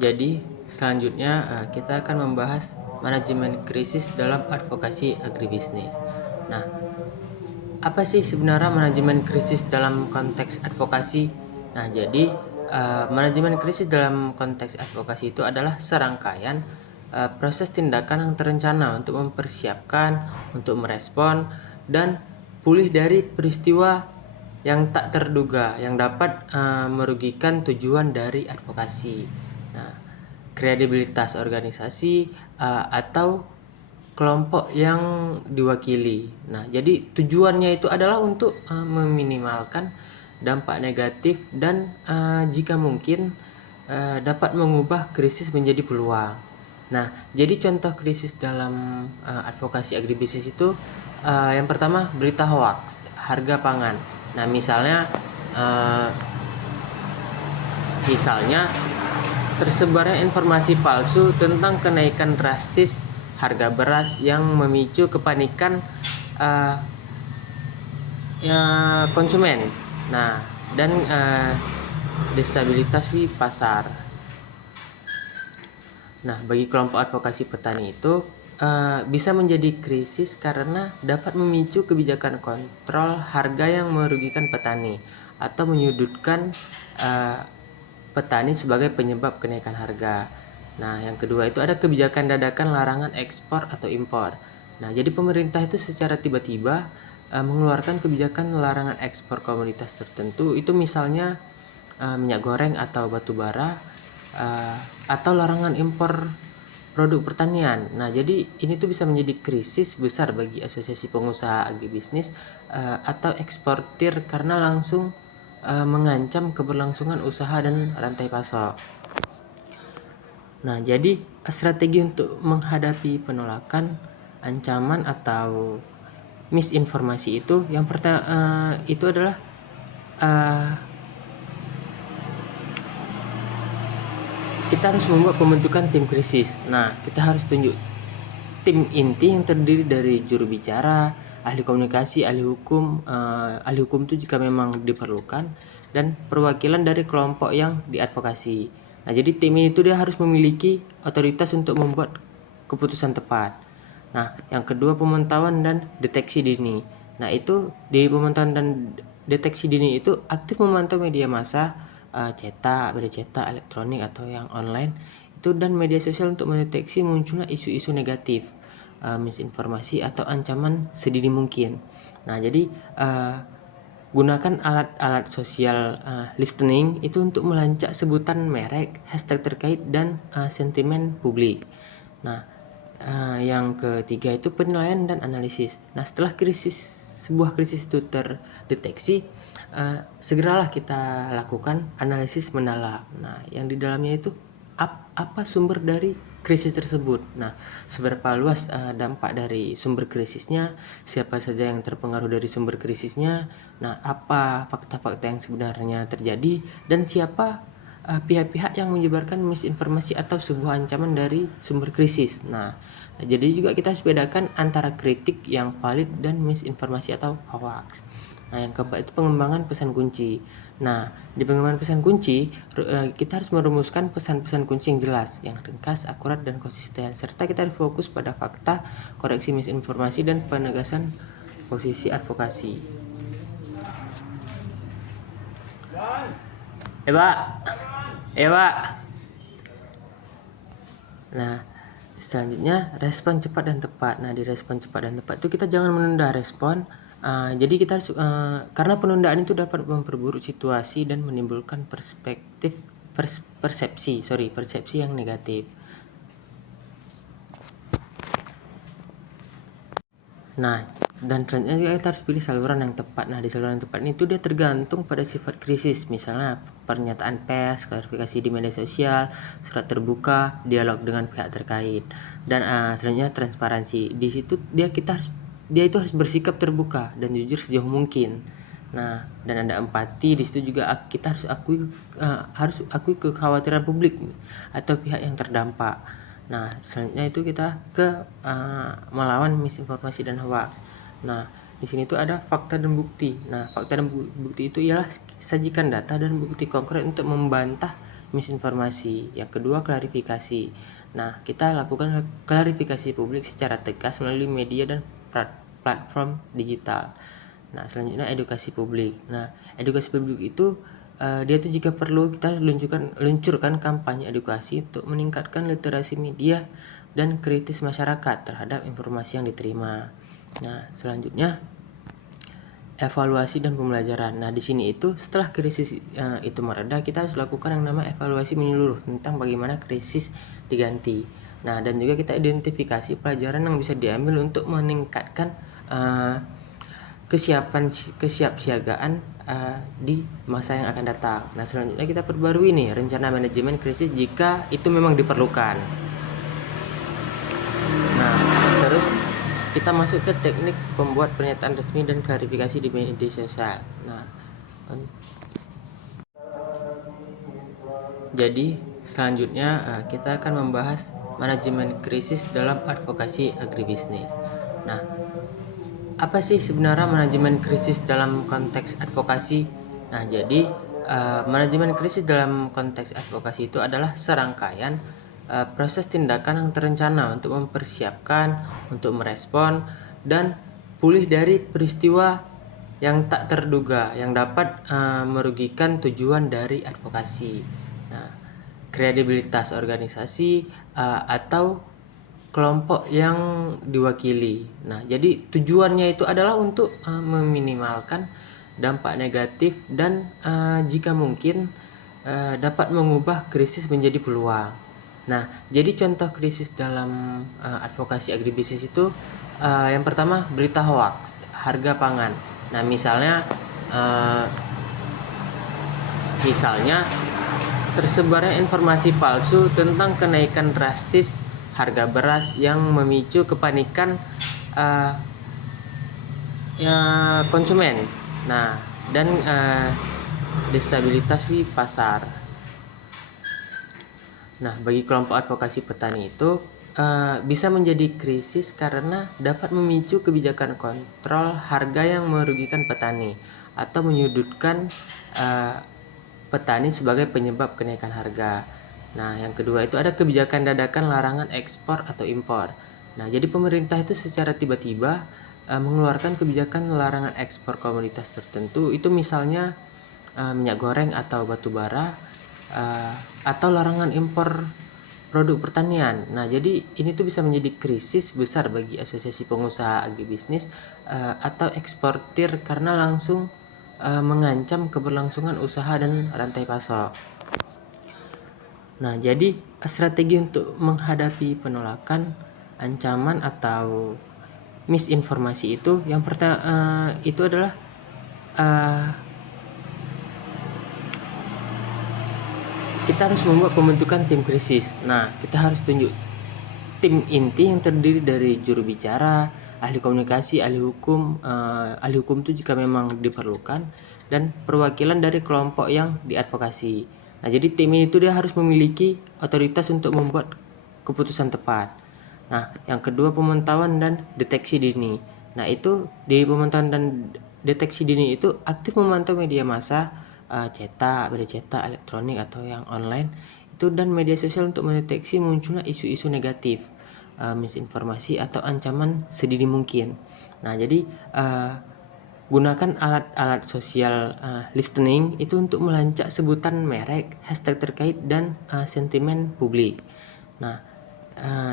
Jadi selanjutnya kita akan membahas manajemen krisis dalam advokasi agribisnis. Nah, apa sih sebenarnya manajemen krisis dalam konteks advokasi? Nah, jadi manajemen krisis dalam konteks advokasi itu adalah serangkaian proses tindakan yang terencana untuk mempersiapkan, untuk merespon, dan pulih dari peristiwa yang tak terduga yang dapat merugikan tujuan dari advokasi. Nah, kredibilitas organisasi atau kelompok yang diwakili. Nah, jadi tujuannya itu adalah untuk meminimalkan dampak negatif dan jika mungkin dapat mengubah krisis menjadi peluang. Nah, jadi contoh krisis dalam advokasi agribisnis itu yang pertama berita hoaks, harga pangan. Nah, misalnya tersebarnya informasi palsu tentang kenaikan drastis harga beras yang memicu kepanikan konsumen. Nah, dan destabilisasi pasar. Nah, bagi kelompok advokasi petani itu bisa menjadi krisis karena dapat memicu kebijakan kontrol harga yang merugikan petani atau menyudutkan petani sebagai penyebab kenaikan harga. Nah, yang kedua itu ada kebijakan dadakan larangan ekspor atau impor. Nah, jadi pemerintah itu secara tiba-tiba mengeluarkan kebijakan larangan ekspor komoditas tertentu, itu misalnya minyak goreng atau batu bara, atau larangan impor produk pertanian. Nah, jadi ini tuh bisa menjadi krisis besar bagi asosiasi pengusaha agribisnis atau eksportir karena langsung mengancam keberlangsungan usaha dan rantai pasok. Nah, jadi strategi untuk menghadapi penolakan, ancaman atau misinformasi itu yang pertama itu adalah kita harus membuat pembentukan tim krisis. Nah, kita harus tunjuk tim inti yang terdiri dari juru bicara, ahli komunikasi, ahli hukum. Ahli hukum itu jika memang diperlukan, dan perwakilan dari kelompok yang diadvokasi. Nah, jadi tim itu dia harus memiliki otoritas untuk membuat keputusan tepat. Nah, yang kedua, pemantauan dan deteksi dini. Nah, itu di pemantauan dan deteksi dini itu aktif memantau media massa, cetak, media cetak, elektronik atau yang online itu, dan media sosial untuk mendeteksi munculnya isu-isu negatif, misinformasi atau ancaman sedini mungkin. Nah, jadi gunakan alat-alat sosial listening itu untuk melacak sebutan merek, hashtag terkait, dan sentimen publik. Nah, yang ketiga itu penilaian dan analisis. Nah, setelah sebuah krisis itu terdeteksi, segeralah kita lakukan analisis mendalam. Nah, yang di dalamnya itu apa sumber dari krisis tersebut. Nah, seberapa luas dampak dari sumber krisisnya, siapa saja yang terpengaruh dari sumber krisisnya, nah apa fakta-fakta yang sebenarnya terjadi, dan siapa pihak-pihak yang menyebarkan misinformasi atau sebuah ancaman dari sumber krisis. Nah, jadi juga kita harus bedakan antara kritik yang valid dan misinformasi atau hoax. Nah, yang keempat itu pengembangan pesan kunci. Nah, di pengembangan pesan kunci, kita harus merumuskan pesan-pesan kunci yang jelas, yang ringkas, akurat, dan konsisten. Serta kita harus fokus pada fakta, koreksi misinformasi, dan penegasan posisi advokasi. Pak. Nah, selanjutnya respon cepat dan tepat. Nah, di respon cepat dan tepat itu kita jangan menunda respon. Jadi kita harus karena penundaan itu dapat memperburuk situasi dan menimbulkan persepsi yang negatif. Nah, dan selanjutnya kita harus pilih saluran yang tepat. Nah, di saluran yang tepat ini itu dia tergantung pada sifat krisis. Misalnya pernyataan pers, klarifikasi di media sosial, surat terbuka, dialog dengan pihak terkait, dan selanjutnya transparansi. Di situ dia itu harus bersikap terbuka dan jujur sejauh mungkin. Nah, dan ada empati. Di situ juga kita harus akui kekhawatiran publik atau pihak yang terdampak. Nah, selanjutnya itu kita ke melawan misinformasi dan hoax. Nah, di sini tuh ada fakta dan bukti. Nah, fakta dan bukti itu ialah sajikan data dan bukti konkret untuk membantah misinformasi. Yang kedua, klarifikasi. Nah, kita lakukan klarifikasi publik secara tegas melalui media dan platform digital. Nah, selanjutnya edukasi publik. Nah, edukasi publik itu dia tuh jika perlu kita luncurkan kampanye edukasi untuk meningkatkan literasi media dan kritis masyarakat terhadap informasi yang diterima. Nah, selanjutnya evaluasi dan pembelajaran. Nah, di sini itu setelah krisis itu mereda, kita harus lakukan yang namanya evaluasi menyeluruh tentang bagaimana krisis diganti. Nah, dan juga kita identifikasi pelajaran yang bisa diambil untuk meningkatkan kesiapsiagaan di masa yang akan datang. Nah, selanjutnya kita perbarui nih rencana manajemen krisis jika itu memang diperlukan. Nah, terus kita masuk ke teknik pembuat pernyataan resmi dan klarifikasi di media sosial. Nah, jadi selanjutnya kita akan membahas manajemen krisis dalam advokasi agribisnis. Nah, apa sih sebenarnya manajemen krisis dalam konteks advokasi? Nah, jadi manajemen krisis dalam konteks advokasi itu adalah serangkaian proses tindakan yang terencana untuk mempersiapkan, untuk merespon, dan pulih dari peristiwa yang tak terduga yang dapat merugikan tujuan dari advokasi. Nah, kredibilitas organisasi atau kelompok yang diwakili. Nah, jadi tujuannya itu adalah untuk meminimalkan dampak negatif dan jika mungkin dapat mengubah krisis menjadi peluang. Nah, jadi contoh krisis dalam advokasi agribisnis itu yang pertama berita hoax, harga pangan. Nah, misalnya tersebarnya informasi palsu tentang kenaikan drastis harga beras yang memicu kepanikan konsumen. Nah, dan destabilisasi pasar. Nah, bagi kelompok advokasi petani itu bisa menjadi krisis karena dapat memicu kebijakan kontrol harga yang merugikan petani atau menyudutkan petani sebagai penyebab kenaikan harga. Nah, yang kedua itu ada kebijakan dadakan larangan ekspor atau impor. Nah, jadi pemerintah itu secara tiba-tiba mengeluarkan kebijakan larangan ekspor komoditas tertentu, itu misalnya minyak goreng atau batu bara, atau larangan impor produk pertanian. Nah, jadi ini tuh bisa menjadi krisis besar bagi asosiasi pengusaha agribisnis atau eksportir karena langsung mengancam keberlangsungan usaha dan rantai pasok. Nah, jadi strategi untuk menghadapi penolakan, ancaman atau misinformasi itu yang pertama itu adalah kita harus membuat pembentukan tim krisis. Nah, kita harus tunjuk tim inti yang terdiri dari juru bicara, ahli komunikasi, ahli hukum itu jika memang diperlukan, dan perwakilan dari kelompok yang diadvokasi. Nah, jadi tim itu dia harus memiliki otoritas untuk membuat keputusan tepat. Nah, yang kedua pemantauan dan deteksi dini. Nah, itu di pemantauan dan deteksi dini itu aktif memantau media massa, cetak, media cetak, elektronik atau yang online itu, dan media sosial untuk mendeteksi munculnya isu-isu negatif, misinformasi atau ancaman sedini mungkin. Nah, jadi gunakan alat-alat sosial listening itu untuk melacak sebutan merek, hashtag terkait, dan sentimen publik. Nah,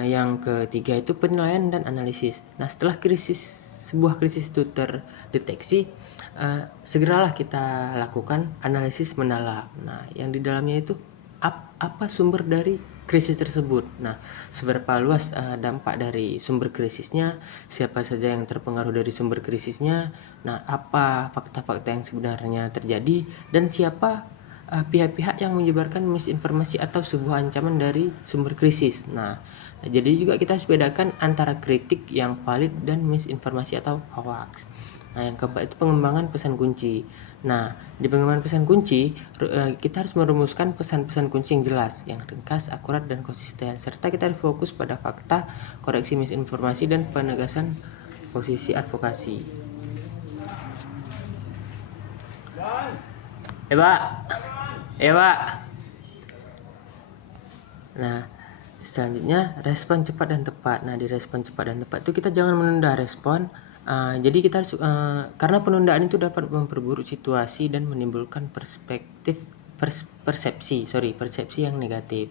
yang ketiga itu penilaian dan analisis. Nah, setelah sebuah krisis itu terdeteksi, segeralah kita lakukan analisis mendalam. Nah, yang di dalamnya itu apa sumber dari krisis tersebut. Nah, seberapa luas dampak dari sumber krisisnya, siapa saja yang terpengaruh dari sumber krisisnya, nah apa fakta-fakta yang sebenarnya terjadi, dan siapa pihak-pihak yang menyebarkan misinformasi atau sebuah ancaman dari sumber krisis. Nah, jadi juga kita harus bedakan antara kritik yang valid dan misinformasi atau hoax. Nah, yang keempat itu pengembangan pesan kunci. Nah, di pengembangan pesan kunci kita harus merumuskan pesan-pesan kunci yang jelas, yang ringkas, akurat, dan konsisten, serta kita harus fokus pada fakta, koreksi misinformasi, dan penegasan posisi advokasi. Pak. Nah, selanjutnya respon cepat dan tepat. Nah, di respon cepat dan tepat itu kita jangan menunda respon. Jadi kita harus karena penundaan itu dapat memperburuk situasi dan menimbulkan persepsi yang negatif.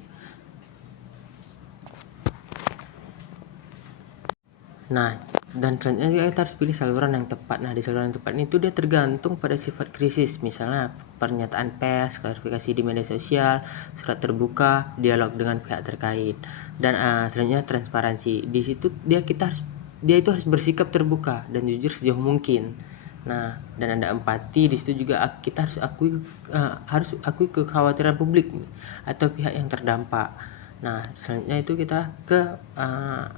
Nah, dan selanjutnya kita harus pilih saluran yang tepat. Nah, di saluran yang tepat itu dia tergantung pada sifat krisis, misalnya pernyataan pers, klarifikasi di media sosial, surat terbuka, dialog dengan pihak terkait, dan selanjutnya transparansi. Di situ dia itu harus bersikap terbuka dan jujur sejauh mungkin. Nah, dan ada empati. Di situ juga kita harus akui kekhawatiran publik atau pihak yang terdampak. Nah, selanjutnya itu kita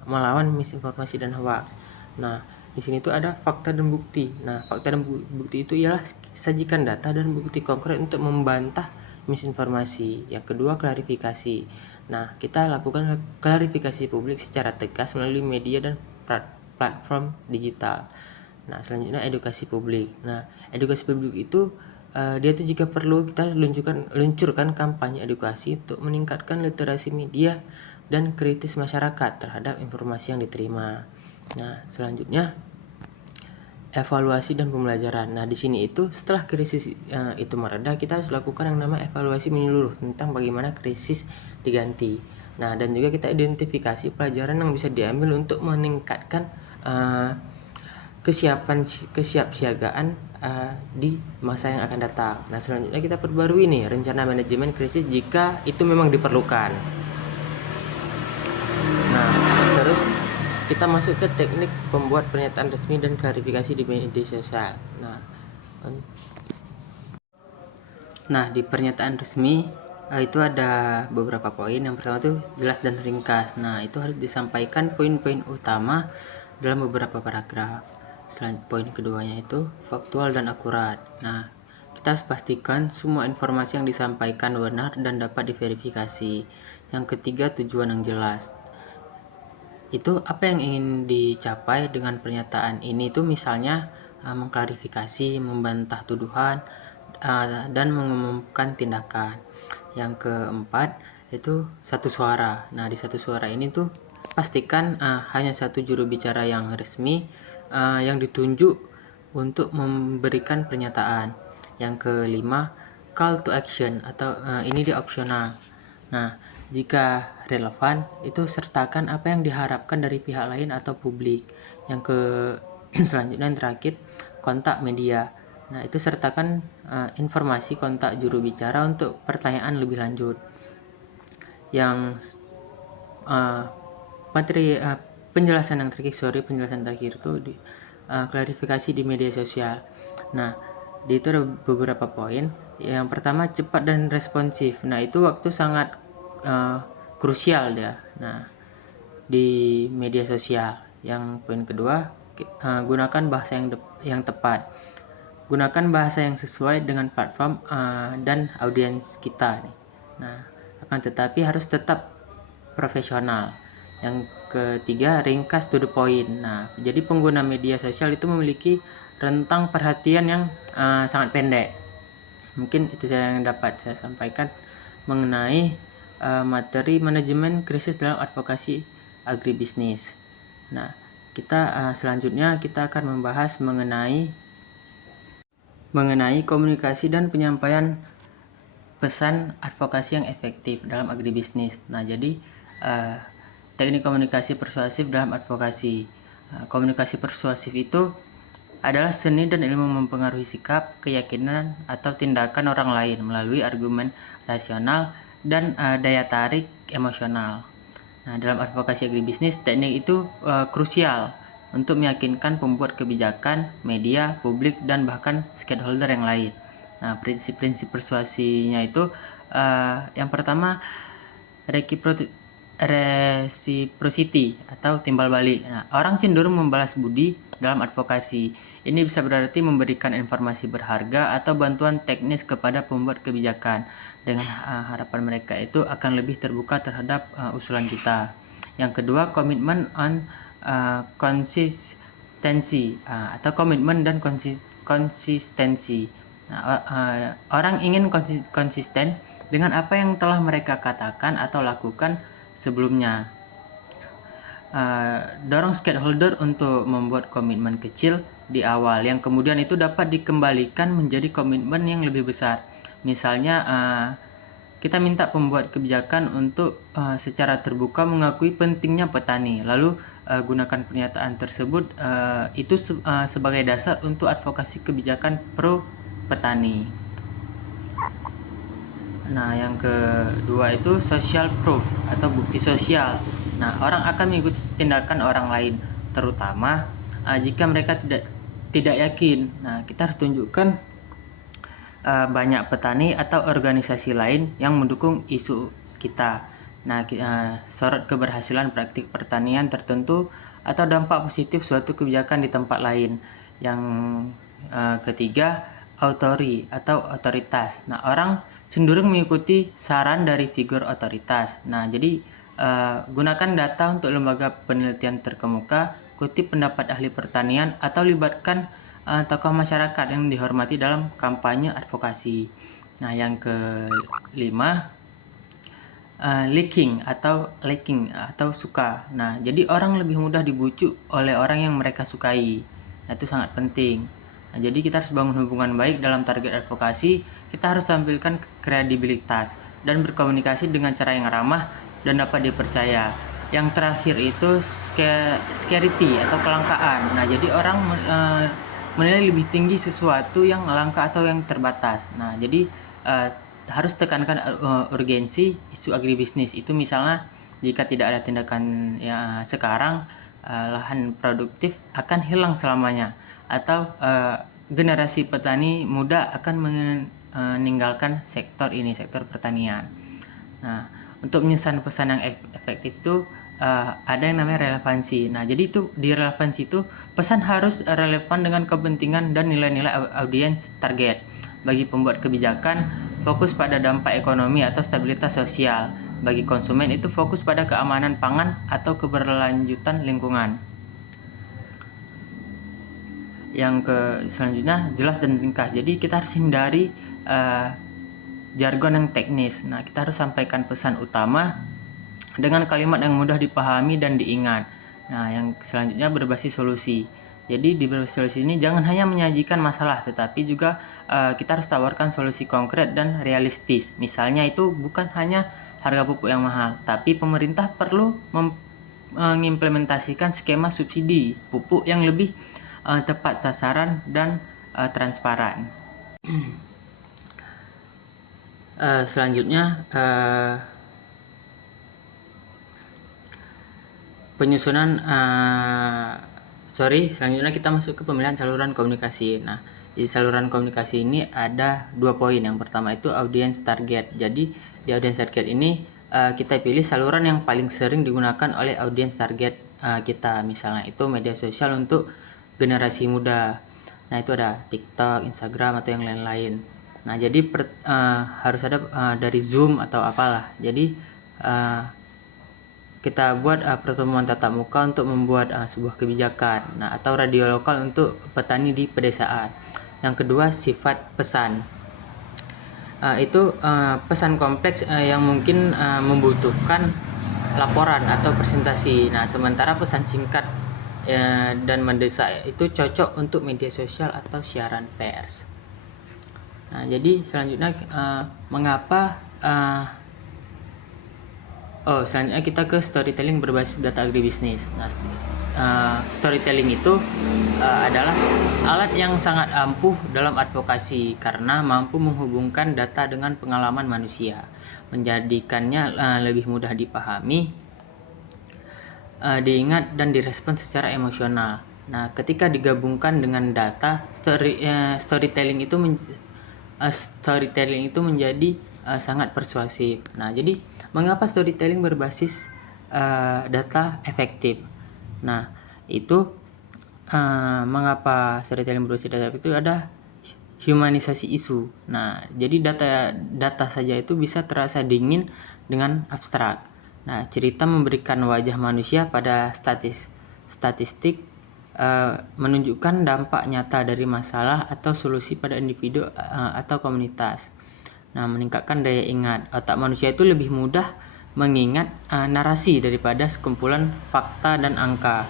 melawan misinformasi dan hoax. Nah, di sini tuh ada fakta dan bukti. Nah, fakta dan bukti itu ialah sajikan data dan bukti konkret untuk membantah misinformasi. Yang kedua, klarifikasi. Nah, kita lakukan klarifikasi publik secara tegas melalui media dan platform digital. Nah, selanjutnya edukasi publik. Nah, edukasi publik itu dia tuh jika perlu kita luncurkan kampanye edukasi untuk meningkatkan literasi media dan kritis masyarakat terhadap informasi yang diterima. Nah, selanjutnya evaluasi dan pembelajaran. Nah, di sini itu setelah krisis itu mereda, kita harus lakukan yang namanya evaluasi menyeluruh tentang bagaimana krisis diganti. Nah, dan juga kita identifikasi pelajaran yang bisa diambil untuk meningkatkan kesiapsiagaan di masa yang akan datang. Nah, selanjutnya kita perbarui nih rencana manajemen krisis jika itu memang diperlukan. Nah, terus kita masuk ke teknik pembuat pernyataan resmi dan klarifikasi di media sosial. Nah, di pernyataan resmi itu ada beberapa poin. Yang pertama itu jelas dan ringkas. Nah, itu harus disampaikan poin-poin utama dalam beberapa paragraf. Poin keduanya itu faktual dan akurat. Nah, kita harus pastikan semua informasi yang disampaikan benar dan dapat diverifikasi. Yang ketiga, tujuan yang jelas. Itu apa yang ingin dicapai dengan pernyataan ini itu misalnya mengklarifikasi, membantah tuduhan, dan mengumumkan tindakan. Yang keempat itu satu suara. Nah, di satu suara ini tuh pastikan hanya satu juru bicara yang resmi yang ditunjuk untuk memberikan pernyataan. Yang kelima, call to action atau ini dia opsional. Nah, jika relevan, itu sertakan apa yang diharapkan dari pihak lain atau publik. Yang ke selanjutnya yang terakhir, kontak media. Nah, itu sertakan informasi kontak juru bicara untuk pertanyaan lebih lanjut. Yang penjelasan terakhir itu klarifikasi di media sosial. Nah, di itu ada beberapa poin. Yang pertama, cepat dan responsif. Nah, itu waktu sangat krusial dia. Nah, di media sosial. Yang poin kedua, gunakan bahasa yang tepat. Gunakan bahasa yang sesuai dengan platform dan audiens kita nih. Nah, akan tetapi harus tetap profesional. Yang ketiga, ringkas to the point. Nah, jadi pengguna media sosial itu memiliki rentang perhatian yang sangat pendek. Mungkin itu yang dapat saya sampaikan mengenai materi manajemen krisis dalam advokasi agribisnis. Nah, selanjutnya kita akan membahas mengenai komunikasi dan penyampaian pesan advokasi yang efektif dalam agribisnis. Nah, jadi teknik komunikasi persuasif dalam advokasi. Komunikasi persuasif itu adalah seni dan ilmu mempengaruhi sikap, keyakinan, atau tindakan orang lain melalui argumen rasional dan daya tarik emosional. Nah, dalam advokasi agribisnis, teknik itu krusial untuk meyakinkan pembuat kebijakan, media, publik, dan bahkan stakeholder yang lain. Nah, prinsip-prinsip persuasinya itu yang pertama, reciprocity atau timbal balik. Nah, orang cenderung membalas budi dalam advokasi. Ini bisa berarti memberikan informasi berharga atau bantuan teknis kepada pembuat kebijakan dengan harapan mereka itu akan lebih terbuka terhadap usulan kita. Yang kedua, komitmen on konsistensi atau komitmen dan konsistensi. Nah, orang ingin konsisten dengan apa yang telah mereka katakan atau lakukan sebelumnya. Dorong stakeholder untuk membuat komitmen kecil di awal yang kemudian itu dapat dikembalikan menjadi komitmen yang lebih besar. Misalnya kita minta pembuat kebijakan untuk secara terbuka mengakui pentingnya petani, lalu gunakan pernyataan tersebut itu sebagai dasar untuk advokasi kebijakan pro petani. Nah, yang kedua itu social proof atau bukti sosial. Nah, orang akan mengikuti tindakan orang lain, terutama jika mereka tidak yakin. Nah, kita harus tunjukkan banyak petani atau organisasi lain yang mendukung isu kita. Nah, sorot keberhasilan praktik pertanian tertentu atau dampak positif suatu kebijakan di tempat lain. Yang ketiga, authority atau otoritas. Nah, orang cenderung mengikuti saran dari figur otoritas. Nah, jadi gunakan data untuk lembaga penelitian terkemuka, kutip pendapat ahli pertanian, atau libatkan tokoh masyarakat yang dihormati dalam kampanye advokasi. Nah, yang kelima, liking atau suka. Nah, jadi orang lebih mudah dibujuk oleh orang yang mereka sukai. Nah, itu sangat penting. Nah, jadi kita harus bangun hubungan baik dalam target advokasi. Kita harus tampilkan kredibilitas dan berkomunikasi dengan cara yang ramah dan dapat dipercaya. Yang terakhir itu scarcity atau kelangkaan. Nah, jadi orang menilai lebih tinggi sesuatu yang langka atau yang terbatas. Nah, jadi harus tekankan urgensi isu agribisnis. Itu misalnya jika tidak ada tindakan sekarang, lahan produktif akan hilang selamanya, atau generasi petani muda akan meninggalkan sektor pertanian. Nah, untuk menyusun pesan yang efektif itu ada yang namanya relevansi. Nah, jadi itu di relevansi itu pesan harus relevan dengan kepentingan dan nilai-nilai audiens target. Bagi pembuat kebijakan, fokus pada dampak ekonomi atau stabilitas sosial. bagi konsumen itu fokus pada keamanan pangan atau keberlanjutan lingkungan. Selanjutnya jelas dan ringkas. Jadi kita harus hindari jargon yang teknis. Nah, kita harus sampaikan pesan utama dengan kalimat yang mudah dipahami dan diingat. Nah, yang selanjutnya berbasis solusi. Jadi di berbasis solusi ini jangan hanya menyajikan masalah, tetapi juga kita harus tawarkan solusi konkret dan realistis. Misalnya itu bukan hanya harga pupuk yang mahal, tapi pemerintah perlu mengimplementasikan skema subsidi pupuk yang lebih tepat sasaran dan transparan. Selanjutnya selanjutnya kita masuk ke pemilihan saluran komunikasi. Nah, di saluran komunikasi ini ada 2 poin. Yang pertama itu audience target. Jadi di audience target ini kita pilih saluran yang paling sering digunakan oleh audience target kita. Misalnya itu media sosial untuk generasi muda. Nah, itu ada TikTok, Instagram atau yang lain-lain. Nah, jadi harus ada dari Zoom atau apalah. Jadi kita buat pertemuan tatap muka untuk membuat sebuah kebijakan. Nah, atau radio lokal untuk petani di pedesaan. Yang kedua, sifat pesan. Itu pesan kompleks yang mungkin membutuhkan laporan atau presentasi. Nah, sementara pesan singkat dan mendesak itu cocok untuk media sosial atau siaran pers. Nah, jadi selanjutnya selanjutnya kita ke storytelling berbasis data agribisnis. Nah, storytelling itu adalah alat yang sangat ampuh dalam advokasi karena mampu menghubungkan data dengan pengalaman manusia, menjadikannya lebih mudah dipahami, diingat dan direspon secara emosional. Nah, ketika digabungkan dengan data, storytelling itu menjadi sangat persuasif. Nah, jadi mengapa storytelling berbasis data efektif? Nah, itu mengapa storytelling berbasis data efektif? Ada humanisasi isu. Nah, jadi data saja itu bisa terasa dingin dengan abstrak. Nah, cerita memberikan wajah manusia pada statistik menunjukkan dampak nyata dari masalah atau solusi pada individu atau komunitas. Nah, meningkatkan daya ingat. Otak manusia itu lebih mudah mengingat narasi daripada sekumpulan fakta dan angka.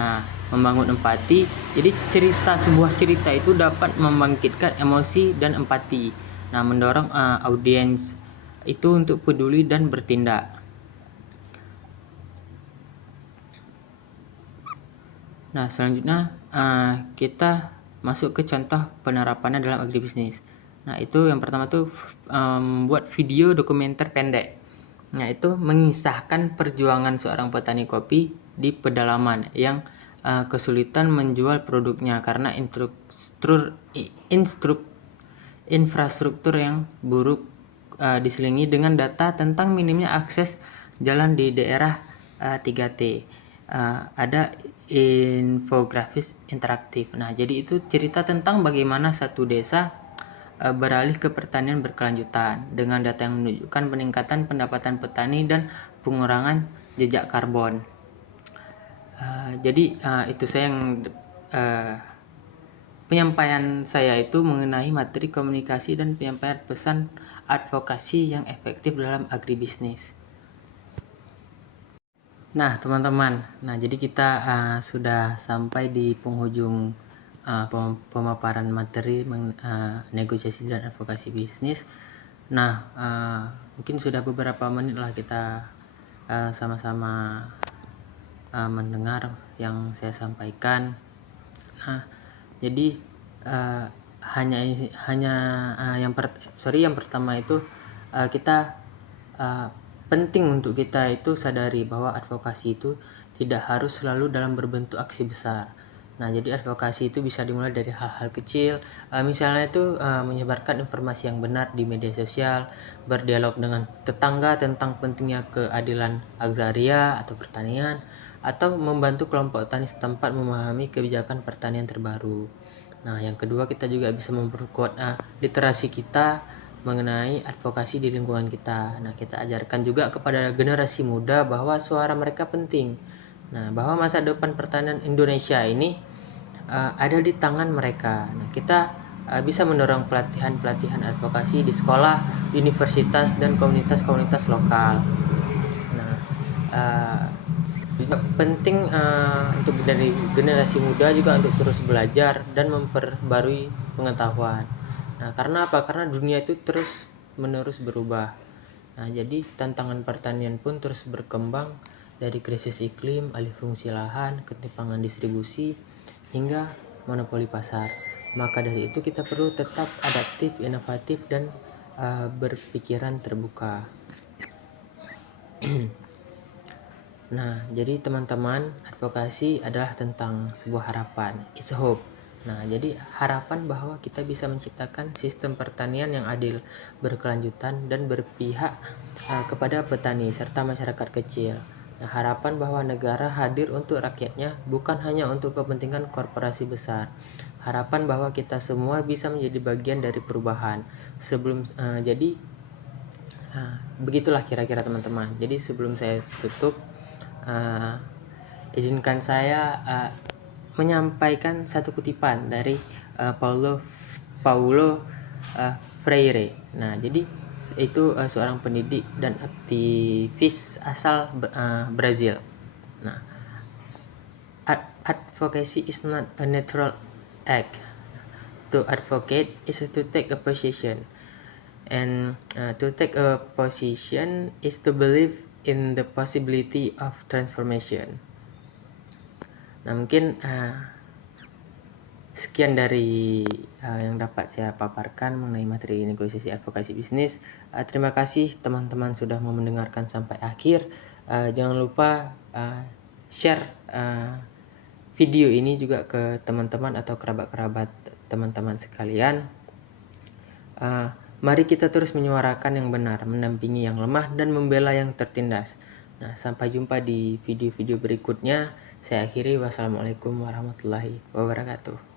Nah, membangun empati. Jadi sebuah cerita itu dapat membangkitkan emosi dan empati. Nah, mendorong audiens itu untuk peduli dan bertindak. Nah, selanjutnya kita masuk ke contoh penerapannya dalam agribisnis. Nah, itu yang pertama tuh membuat video dokumenter pendek. Nah, itu mengisahkan perjuangan seorang petani kopi di pedalaman yang kesulitan menjual produknya karena infrastruktur yang buruk, diselingi dengan data tentang minimnya akses jalan di daerah 3T. Ada infografis interaktif. Nah, jadi itu cerita tentang bagaimana satu desa beralih ke pertanian berkelanjutan dengan data yang menunjukkan peningkatan pendapatan petani dan pengurangan jejak karbon. Jadi itu penyampaian saya itu mengenai materi komunikasi dan penyampaian pesan advokasi yang efektif dalam agribisnis. Nah, teman-teman, jadi kita sudah sampai di penghujung pemaparan materi negosiasi dan advokasi bisnis. Nah, mungkin sudah beberapa menit lah kita sama-sama mendengar yang saya sampaikan. Jadi yang pertama itu kita penting untuk kita itu sadari bahwa advokasi itu tidak harus selalu dalam berbentuk aksi besar. Nah, jadi advokasi itu bisa dimulai dari hal-hal kecil, misalnya itu menyebarkan informasi yang benar di media sosial, berdialog dengan tetangga tentang pentingnya keadilan agraria atau pertanian, atau membantu kelompok tani setempat memahami kebijakan pertanian terbaru. Nah, yang kedua kita juga bisa memperkuat literasi kita mengenai advokasi di lingkungan kita. Nah, kita ajarkan juga kepada generasi muda bahwa suara mereka penting. Nah, bahwa masa depan pertanian Indonesia ini ada di tangan mereka. Nah, kita bisa mendorong pelatihan-pelatihan advokasi di sekolah, di universitas, dan komunitas-komunitas lokal. Nah, juga penting untuk dari generasi muda juga untuk terus belajar dan memperbarui pengetahuan. Nah, karena apa? Karena dunia itu terus menerus berubah. Nah, jadi tantangan pertanian pun terus berkembang dari krisis iklim, alih fungsi lahan, ketimpangan distribusi, hingga monopoli pasar. Maka dari itu kita perlu tetap adaptif, inovatif, dan berpikiran terbuka. Nah, jadi teman-teman, advokasi adalah tentang sebuah harapan. It's a hope. Nah, jadi harapan bahwa kita bisa menciptakan sistem pertanian yang adil, berkelanjutan, dan berpihak kepada petani serta masyarakat kecil. Nah, harapan bahwa negara hadir untuk rakyatnya, bukan hanya untuk kepentingan korporasi besar. Harapan bahwa kita semua bisa menjadi bagian dari perubahan. Begitulah kira-kira teman-teman. Jadi sebelum saya tutup, izinkan saya menyampaikan satu kutipan dari Paulo Freire. Nah, jadi itu seorang pendidik dan aktivis asal Brazil. Nah, advocacy is not a natural act. To advocate is to take a position, and to take a position is to believe in the possibility of transformation. Nah, mungkin sekian dari yang dapat saya paparkan mengenai materi negosiasi advokasi bisnis. Terima kasih teman-teman sudah mau mendengarkan sampai akhir. Jangan lupa share video ini juga ke teman-teman atau kerabat-kerabat teman-teman sekalian. Mari kita terus menyuarakan yang benar, mendampingi yang lemah, dan membela yang tertindas. Nah, sampai jumpa di video-video berikutnya. Saya akhiri. Wassalamualaikum warahmatullahi wabarakatuh.